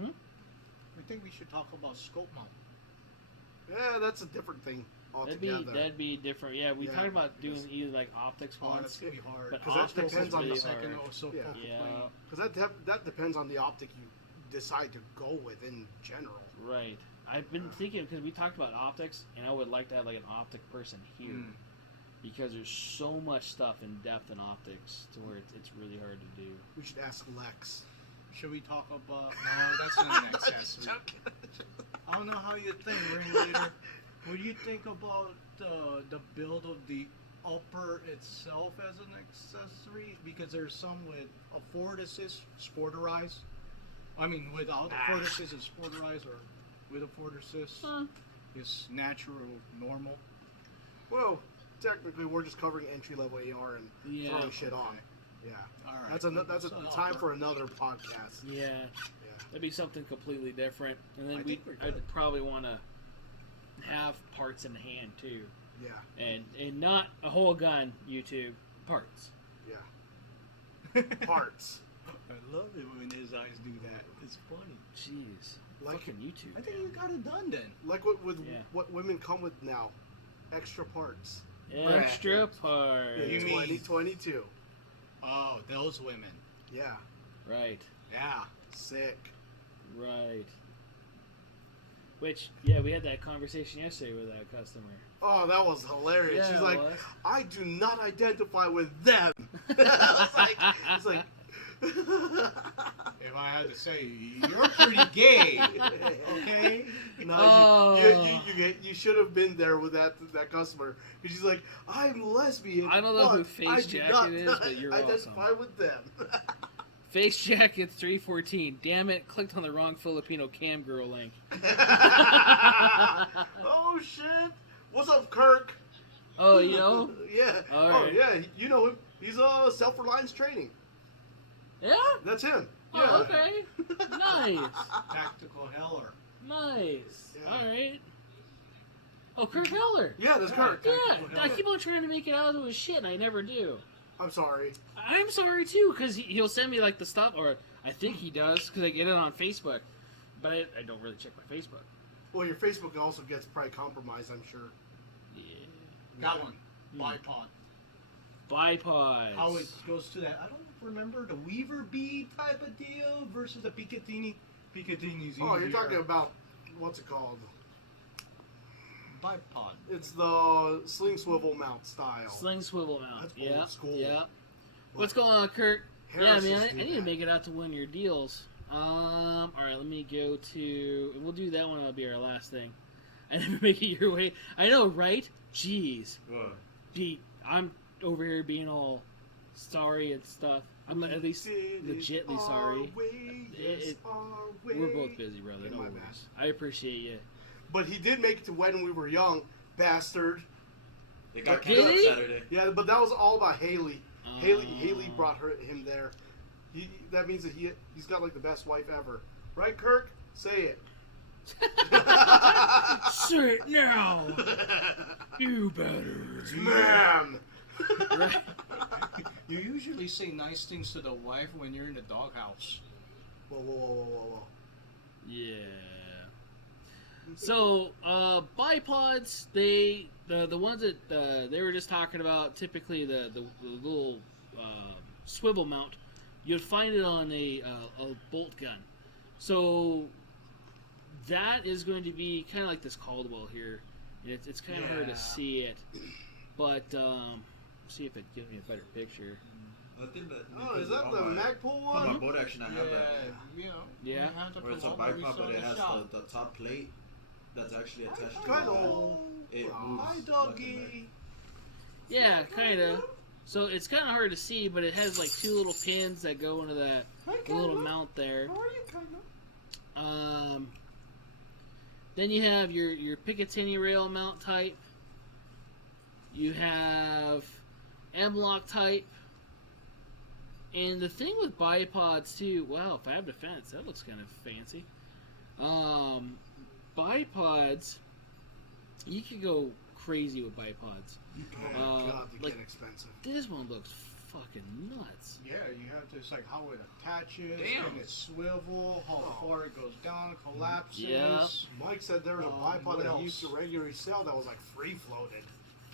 Yeah. I think we should talk about scope mount. Yeah, that's a different thing altogether. That'd be different. Yeah, we Yeah. talked about doing either like optics Oh, that's once. gonna be hard. But 'Cause that optics depends is on the really second hard. also Yeah. focal Yeah. plane. Because that depends on the optic you decide to go with in general. Right. I've been thinking because we talked about optics, and I would like to have like an optic person here because there's so much stuff in depth in optics to where it's really hard to do. We should ask Lex. Should we talk about? No, that's not an accessory. I don't know how you think, Ringleader. What do you think about the build of the upper itself as an accessory? Because there's some with a forward assist sporterize. I mean, without a forward assist is sporterize, or with a forward assist is natural, normal. Well, technically, we're just covering entry level AR and Yeah. throwing shit on. Yeah. All right. That's a So, time for another podcast. Yeah. Yeah. That'd be something completely different, and then I think we're I'd good. probably want to have parts in hand too, Yeah. and not a whole gun. YouTube parts. Yeah. Parts. I love it when his eyes do that. It's funny. Jeez, Like- fucking YouTube. I think you got it done then. Like what Yeah. what women come with now. Extra parts. Extra parts. You In mean- 2022. Oh, those women. Yeah. Right. Yeah. Sick. Right. Which, yeah, we had that conversation yesterday with that customer. Oh, that was hilarious. Yeah, She's it like, was. I do not identify with them. it's like If I had to say, you're pretty gay. Okay? No, Oh. you should have been there with that customer. Because she's like, I'm lesbian. I don't know who but Face I do Jacket not is, but you're identify awesome. with them. Face Jacket 314. Damn it, clicked on the wrong Filipino cam girl link. Oh shit! What's up, Kirk? Oh, you know? Yeah. All Oh right. yeah, you know him. He's self-reliance training. Yeah? That's him. Oh, Yeah. okay. Nice. Tactical Heller. Nice. Yeah. Alright. Oh, Kirk Heller. Yeah, that's Kirk. Yeah, I keep on trying to make it out of his shit, and I never do. I'm sorry. I'm sorry, too, because he'll send me, like, the stuff, or I think he does, because I get it on Facebook. But I don't really check my Facebook. Well, your Facebook also gets probably compromised, I'm sure. Yeah. That one. Hmm. Bipod. Bipods. How it goes to that. I don't remember the Weaver bead type of deal versus the Picatinny. Picatinny's easier. Oh, you're talking about, what's it called? Bipod. It's the sling swivel mount style. Sling swivel mount. That's Yeah. old school. Yeah. What's going on, Kurt? Harris's yeah, man, do I need to that. make it out to one of your deals. All right, let me go to. We'll do that one. That'll be our last thing. I never make it your way. I know, right? Jeez, What? Pete, I'm over here being all sorry and stuff. I'm at least legitly sorry. We're both busy, brother. Yeah, No my worries. bad. I appreciate you. But he did make it to When We Were Young, bastard. They got Did canceled he? Saturday. Yeah, but that was all about Haley. Haley Oh. brought him there. That means that he's got like the best wife ever. Right, Kirk? Say it. Say it now. You better. Ma'am. Right. You usually say nice things to the wife when you're in the doghouse. Whoa. Yeah. So, bipods, the ones that they were just talking about, typically the little swivel mount, you'd find it on a bolt gun. So that is going to be kind of like this Caldwell here. It's kind of hard to see it, but see if it gives me a better picture. I think that. Oh, is that the Magpul On my one? boat action, I have that. You know. Yeah. You have to Where it's a promote every bipod, but it single has shot. the top plate that's actually attached to Hello. it. It moves. Hi, left and doggy. Yeah, kind of. So it's kind of hard to see, but it has like two little pins that go into that the little mount there. How are you, Kylo? Then you have your Picatinny rail mount type. You have M-lock type. And the thing with bipods too, wow, Fab Defense, that looks kind of fancy. Bipods, you could go crazy with bipods. Oh my God, they like- get expensive. This one looks fucking nuts. Yeah, you have to. It's like how it attaches, Damn. can it swivel, how far it goes down, collapses. Yeah. Mike said there was a What bipod that else? he used to regularly sell that was like free floated.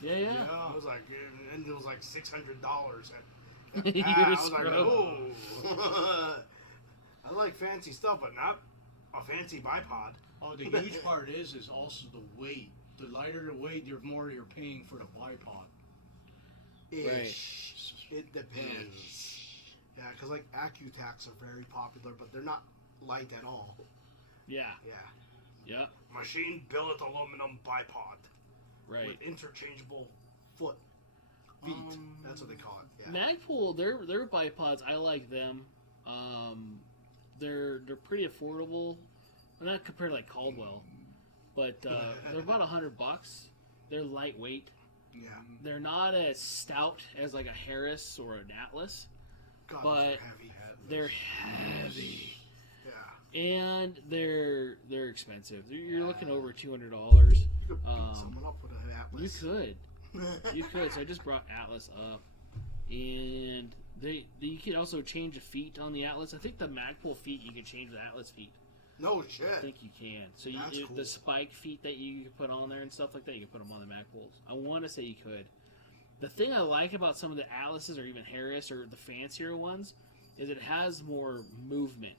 Yeah. I was like, and it was like $600. You're I was scrub. like, no. I like fancy stuff, but not a fancy bipod. Oh, the huge part is also the weight. The lighter the weight, the more you're paying for the bipod. Ish. It depends. Yeah, because like Accutacs are very popular, but they're not light at all. Yeah. Yeah. Machine billet aluminum bipod Right. with interchangeable feet. That's what they call it. Yeah. Magpul, their bipods, I like them. They're pretty affordable. Well, not compared to like Caldwell, but they're about $100. They're lightweight. Yeah. They're not as stout as like a Harris or an Atlas, God, but those are heavy. they're heavy Yeah. and they're expensive. You're looking over $200. You could beat someone up with an Atlas. You could. So I just brought Atlas up, and you can also change the feet on the Atlas. I think the Magpul feet you can change with Atlas feet. No I shit. think you can. So That's cool. the spike feet that you can put on there and stuff like that, you can put them on the Magpuls. I want to say you could. The thing I like about some of the Atlases or even Harris or the fancier ones is it has more movement.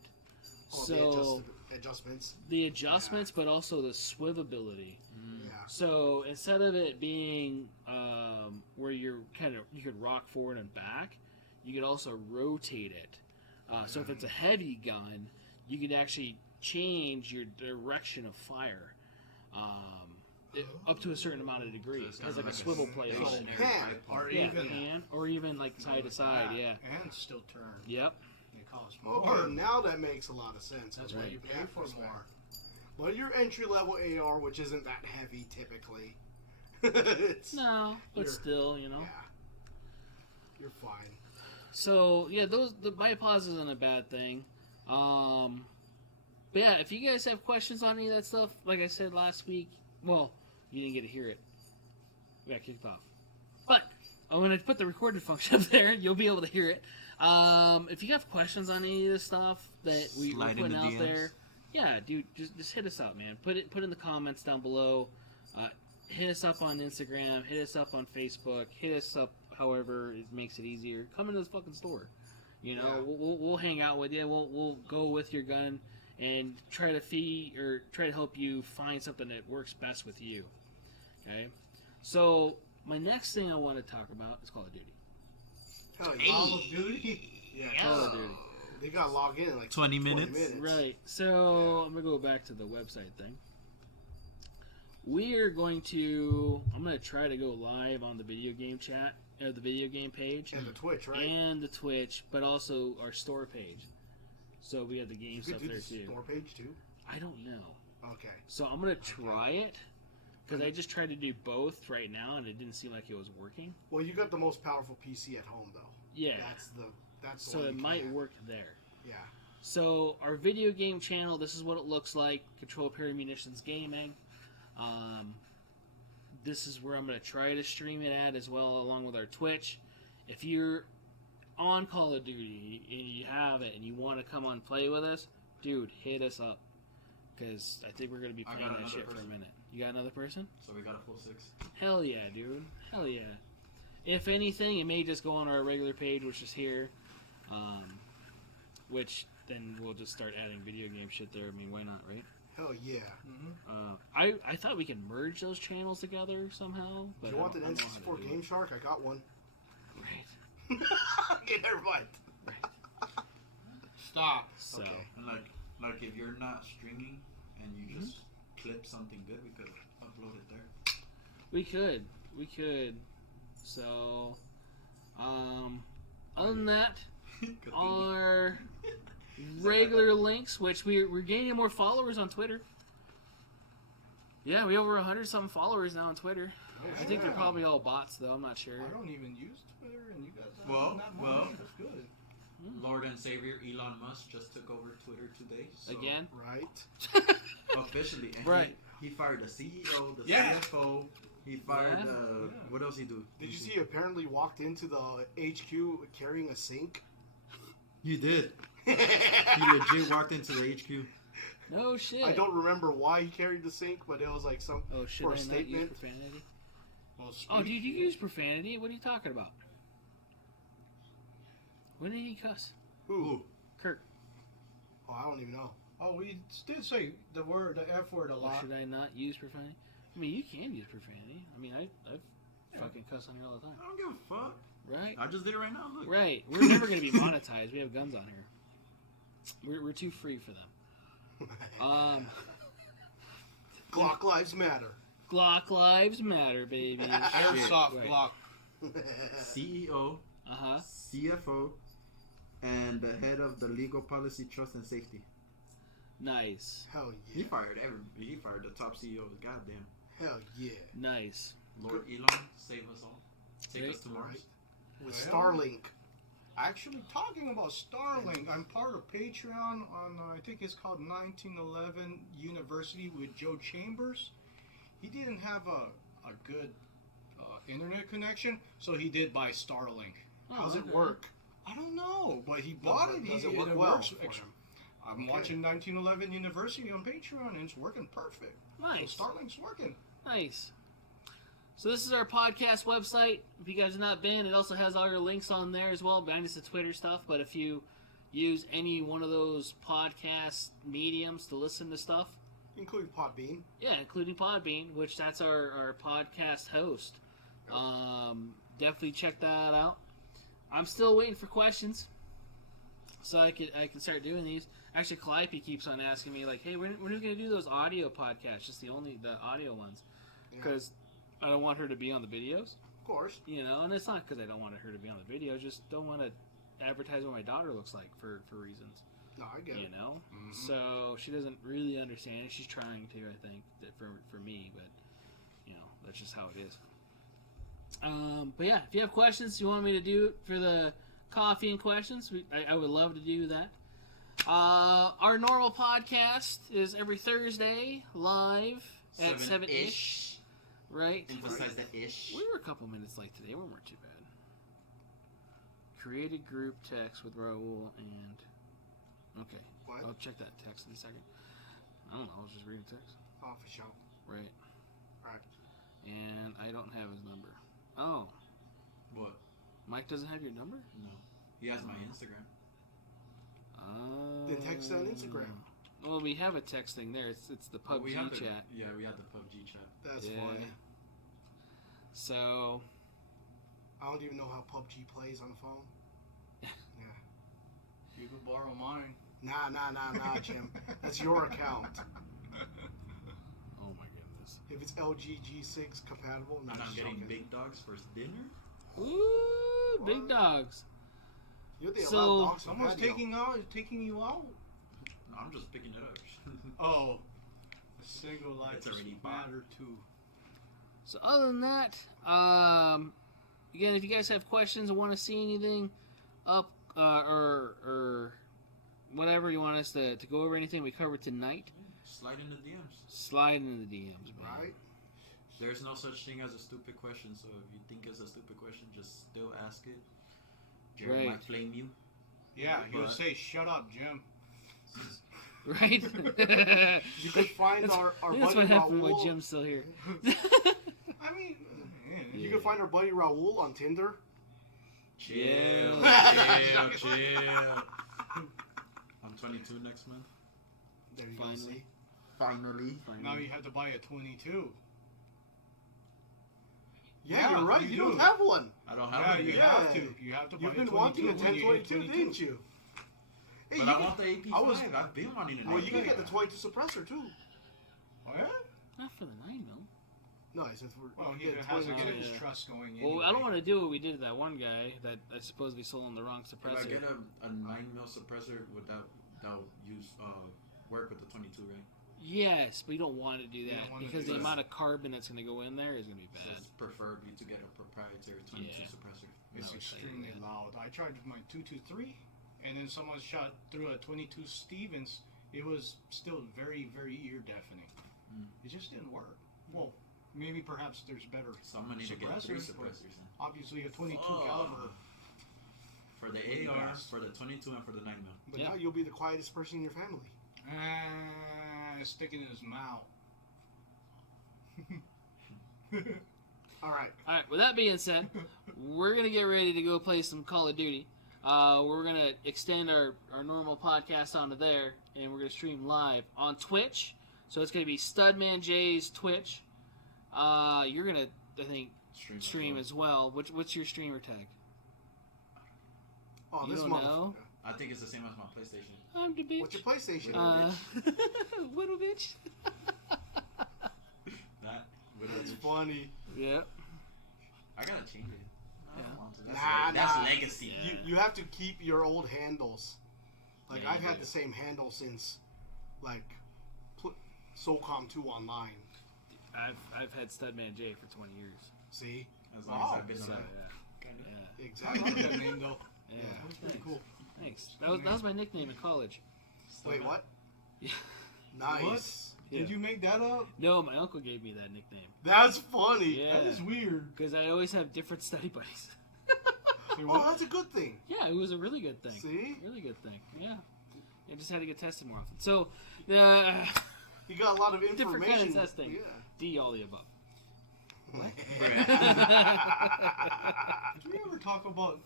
Oh, So the adjustments. the adjustments, but also the swivelability. Yeah. So instead of it being where you could rock forward and back, you could also rotate it. So if it's a heavy gun, you could actually change your direction of fire up to a certain amount of degree. It has like a swivel plate on it. Pan. Or Yeah, even pan, or even like side to side. Yeah. and still turn. Yep. It costs more. Okay, now that makes a lot of sense. That's why Right. you pay for more. Well, your entry level AR, which isn't that heavy typically. it's, No, but You're- still, Yeah. You're fine. So yeah, the bipods isn't a bad thing. But yeah, if you guys have questions on any of that stuff, like I said last week, well, you didn't get to hear it. We got kicked off. But I'm gonna put the recorded function up there. You'll be able to hear it. If you have questions on any of this stuff that we're Slide in putting the out DMs. there, yeah, dude, just hit us up, man. Put in the comments down below. Hit us up on Instagram. Hit us up on Facebook. Hit us up however it makes it easier. Come into this fucking store. You know, Yeah. we'll hang out with you. We'll go with your gun and try to help you find something that works best with you. Okay. So my next thing I want to talk about is Call of Duty. Hell yeah. Call of Duty. Yeah. Call of Duty. They got to log in in like 20 minutes. Right. So I'm gonna go back to the website thing. I'm gonna try to go live on the video game chat, or the video game page, And the Twitch, right? and the Twitch, but also our store page. So we have the game you stuff could do there the too. store page too? I don't know. Okay. So I'm gonna try it because I just tried to do both right now, and it didn't seem like it was working. Well, you got the most powerful PC at home, though. Yeah. That's the So one it you might can. work there. Yeah. So our video game channel, this is what it looks like. Control Perry Munitions Gaming. This is where I'm going to try to stream it at as well, along with our Twitch. If you're on Call of Duty and you have it and you want to come on play with us, dude, hit us up. Because I think we're going to be I playing got that shit another for a person. minute. You got another person? So we got a full 6. Hell yeah, dude. Hell yeah. If anything, it may just go on our regular page, which is here. Which then we'll just start adding video game shit there. I mean, why not, right? Hell yeah. I thought we could merge those channels together somehow. But Do you want the I don't know how to N64 do Game it. Shark? I got one. Right. Okay, never mind. Stop. So, Okay. And like if you're not streaming and you just clip something good, we could upload it there. we could. So, other than that, our regular links, which we're gaining more followers on Twitter. Yeah, we have over 100-something followers now on Twitter. I think they're probably all bots, though. I'm not sure. I don't even use Twitter, and you guys have Well, that well. much. That's good. Lord and Savior Elon Musk just took over Twitter today. So Again? Right. Officially. And Right. He fired the CEO, the Yeah. CFO. He fired Yeah. What else he do? Did you see he apparently walked into the HQ carrying a sink? You did. He legit walked into the HQ. No shit. I don't remember why he carried the sink, but it was like some Oh, should for I a not use statement. profanity? Well, Oh, dude, you speaking- use profanity? What are you talking about? When did he cuss? Who? Kirk. Oh, I don't even know. Oh, we did say the F word a Or lot. should I not use profanity? I mean, you can use profanity. I mean, I've fucking cuss on here all the time. I don't give a fuck. Right? I just did it right now. Look. Right. We're never going to be monetized. We have guns on here. We're too free for them. Glock lives matter. Glock lives matter, baby. Airsoft Right. block. CEO, Uh-huh. CFO, and the head of the legal policy, trust and safety. Nice. Hell He yeah. He fired the top CEOs. Goddamn. Hell yeah. Nice. Lord Elon, save us all. Take Right. us to Mars. Right. With Well, Starlink. Actually, talking about Starlink, I'm part of Patreon on, I think it's called 1911 University with Joe Chambers. He didn't have a good internet connection, so he did buy Starlink. Oh, How's it okay. work? I don't know, but he bought it. Does He- it work it well works for ex- him? I'm Okay. watching 1911 University on Patreon, and it's working perfect. Nice. So Starlink's working. Nice. So this is our podcast website. If you guys have not been, it also has all your links on there as well, behind us the Twitter stuff. But if you use any one of those podcast mediums to listen to stuff, Including Podbean. yeah, including Podbean, which that's our podcast host. Definitely check that out. I'm still waiting for questions, so I can start doing these. Actually, Calliope keeps on asking me like, "Hey, when are we gonna do those audio podcasts? Just the audio ones?" Yeah. Because I don't want her to be on the videos, Of course. you know. And it's not because I don't want her to be on the video. Just don't want to advertise what my daughter looks like for reasons, No, I get you it. know. Mhm. So she doesn't really understand it. She's trying to, I think, for me, but you know, that's just how it is. But yeah, if you have questions, you want me to do it for the coffee and questions, I would love to do that. Our normal podcast is every Thursday live at 7-ish. Right? Emphasize the ish. We were a couple minutes late today. We weren't too bad. Created group text with Raul and... Okay. What? I'll check that text in a second. I don't know. I was just reading text. Oh, for sure. Right. Right. And I don't have his number. Oh. What? Mike doesn't have your number? No. He has my Instagram. Then text on Instagram. Well, we have a text thing there. It's the PUBG we have chat. Yeah, we had the PUBG chat. That's Yeah. funny. So, I don't even know how PUBG plays on the phone. Yeah. You could borrow mine. Nah, Jim. That's your account. oh my goodness. If it's LGG6 compatible, And not I'm getting big dogs for dinner. Ooh, big dogs. You they So- allow dogs on Someone's patio. taking you out. No, I'm just picking it up. Oh, a single life It's already bought. matter too. So other than that, again, if you guys have questions or want to see anything up or whatever, you us to go over anything we covered tonight, Slide in the DMs. slide into the DMs, man. Right? There's no such thing as a stupid question, so if you think it's a stupid question, just still ask it. Jerry Right. might flame you. Yeah, he would But- say, "Shut up, Jim." Right? You can find our That's buddy what happened when Raul. Jim's still here. I mean, You can find our buddy Raul on Tinder. Chill, Yeah. chill. I'm 22 next month. There you Finally. go. See? Finally. now you have to buy a 22. Yeah, Yeah, you're right. you You do. don't have one. I don't have Yeah, one you yet. have to. You have to buy You've been 22 wanting a when you hit 1022, 22. didn't you? Hey, But you I can, want the AP5. I was- I've been wanting an well, AP5. you can get the 22 suppressor too. Oh, yeah? Not for the 9 mil. No, I said for Well, he you get has to 22. get his Yeah. trust going Well, I don't anyway. want to do what we did to that one guy that I supposedly sold on the wrong If I suppressor. get a 9mm suppressor, would that'll use work with the 22, right? Yes, but you don't want to do You that don't wanna because do the that. amount of carbon that's going to go in there is going to be So bad. it's preferably to get a proprietary 22 Yeah. suppressor. It's No, it's like extremely that. loud. I tried with my 223, and then someone shot through a 22 Stevens. It was still very, very ear deafening. Mm. It just didn't work. Well, maybe perhaps there's better. So I'm gonna need to get 3 Suppressors, but- suppressors then. Obviously, a 22 Oh. caliber. For the Really AR, fast. for the 22, and for the 9mm. But Yeah. now you'll be the quietest person in your family. Stick it in his mouth. All right. All right. With that being said, we're gonna get ready to go play some Call of Duty. We're gonna extend our normal podcast onto there, and we're gonna stream live on Twitch. So it's gonna be Studman J's Twitch. You're gonna, I think, stream as well. What's your streamer tag? Oh, You this don't motherfucker. know? I think it's the same as my PlayStation. I'm the bitch. What's your PlayStation? Little bitch. That. That's funny. Yeah. I gotta change it. I don't Yeah. want to. Nah, That's nah. legacy. Yeah. You have to keep your old handles. Like Yeah, I've you had do. the same handle since, like, SOCOM 2 online. I've had Studman J for 20 years. See? As long Wow. as I've been So alive. yeah. I like Exactly. that name though. Yeah. That's pretty cool. Thanks. That was my nickname in college. Wait, what? Yeah. Nice. Did you make that up? No, my uncle gave me that nickname. That's funny. Yeah. That is weird. Because I always have different study buddies. Say Oh, what? that's a good thing. Yeah, it was a really good thing. See? Really good thing. Yeah. I just had to get tested more often. So, You got a lot of information. different kind of testing. Yeah. D, all the above. Did we ever talk about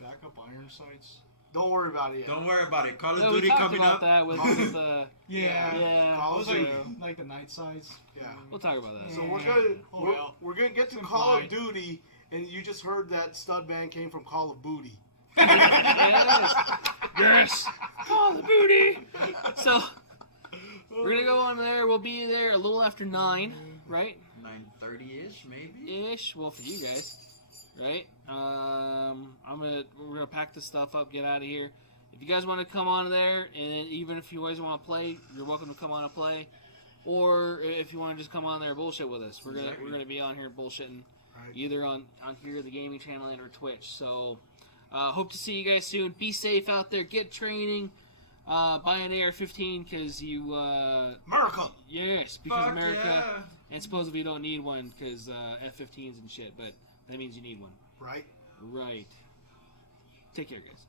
backup iron sights? Don't worry about it yet. Don't worry about it. Call of No, we Duty talked coming about up. that with Yeah. yeah. Call It of was Duty. like the night sides. Yeah. We'll talk about that. So Yeah. we're well. we're gonna get to It's Call of implied. Duty, and you just heard that stud band came from Call of Booty. Yes. Call the booty. So we're gonna go on there. We'll be there a little after 9, right? 9:30ish, maybe. Ish. Well, for you guys, right? We're gonna pack this stuff up, get out of here. If you guys want to come on there, and even if you guys want to play, you're welcome to come on and play. Or if you want to just come on there and bullshit with us, we're gonna be on here bullshitting, Right. either on here, the gaming channel, and or Twitch. So hope to see you guys soon. Be safe out there. Get training. Buy an AR-15 because you. America. Yes, because Fuck America. yeah. And supposedly you don't need one because F-15s and shit, but that means you need one. Right. Right. Take care, guys.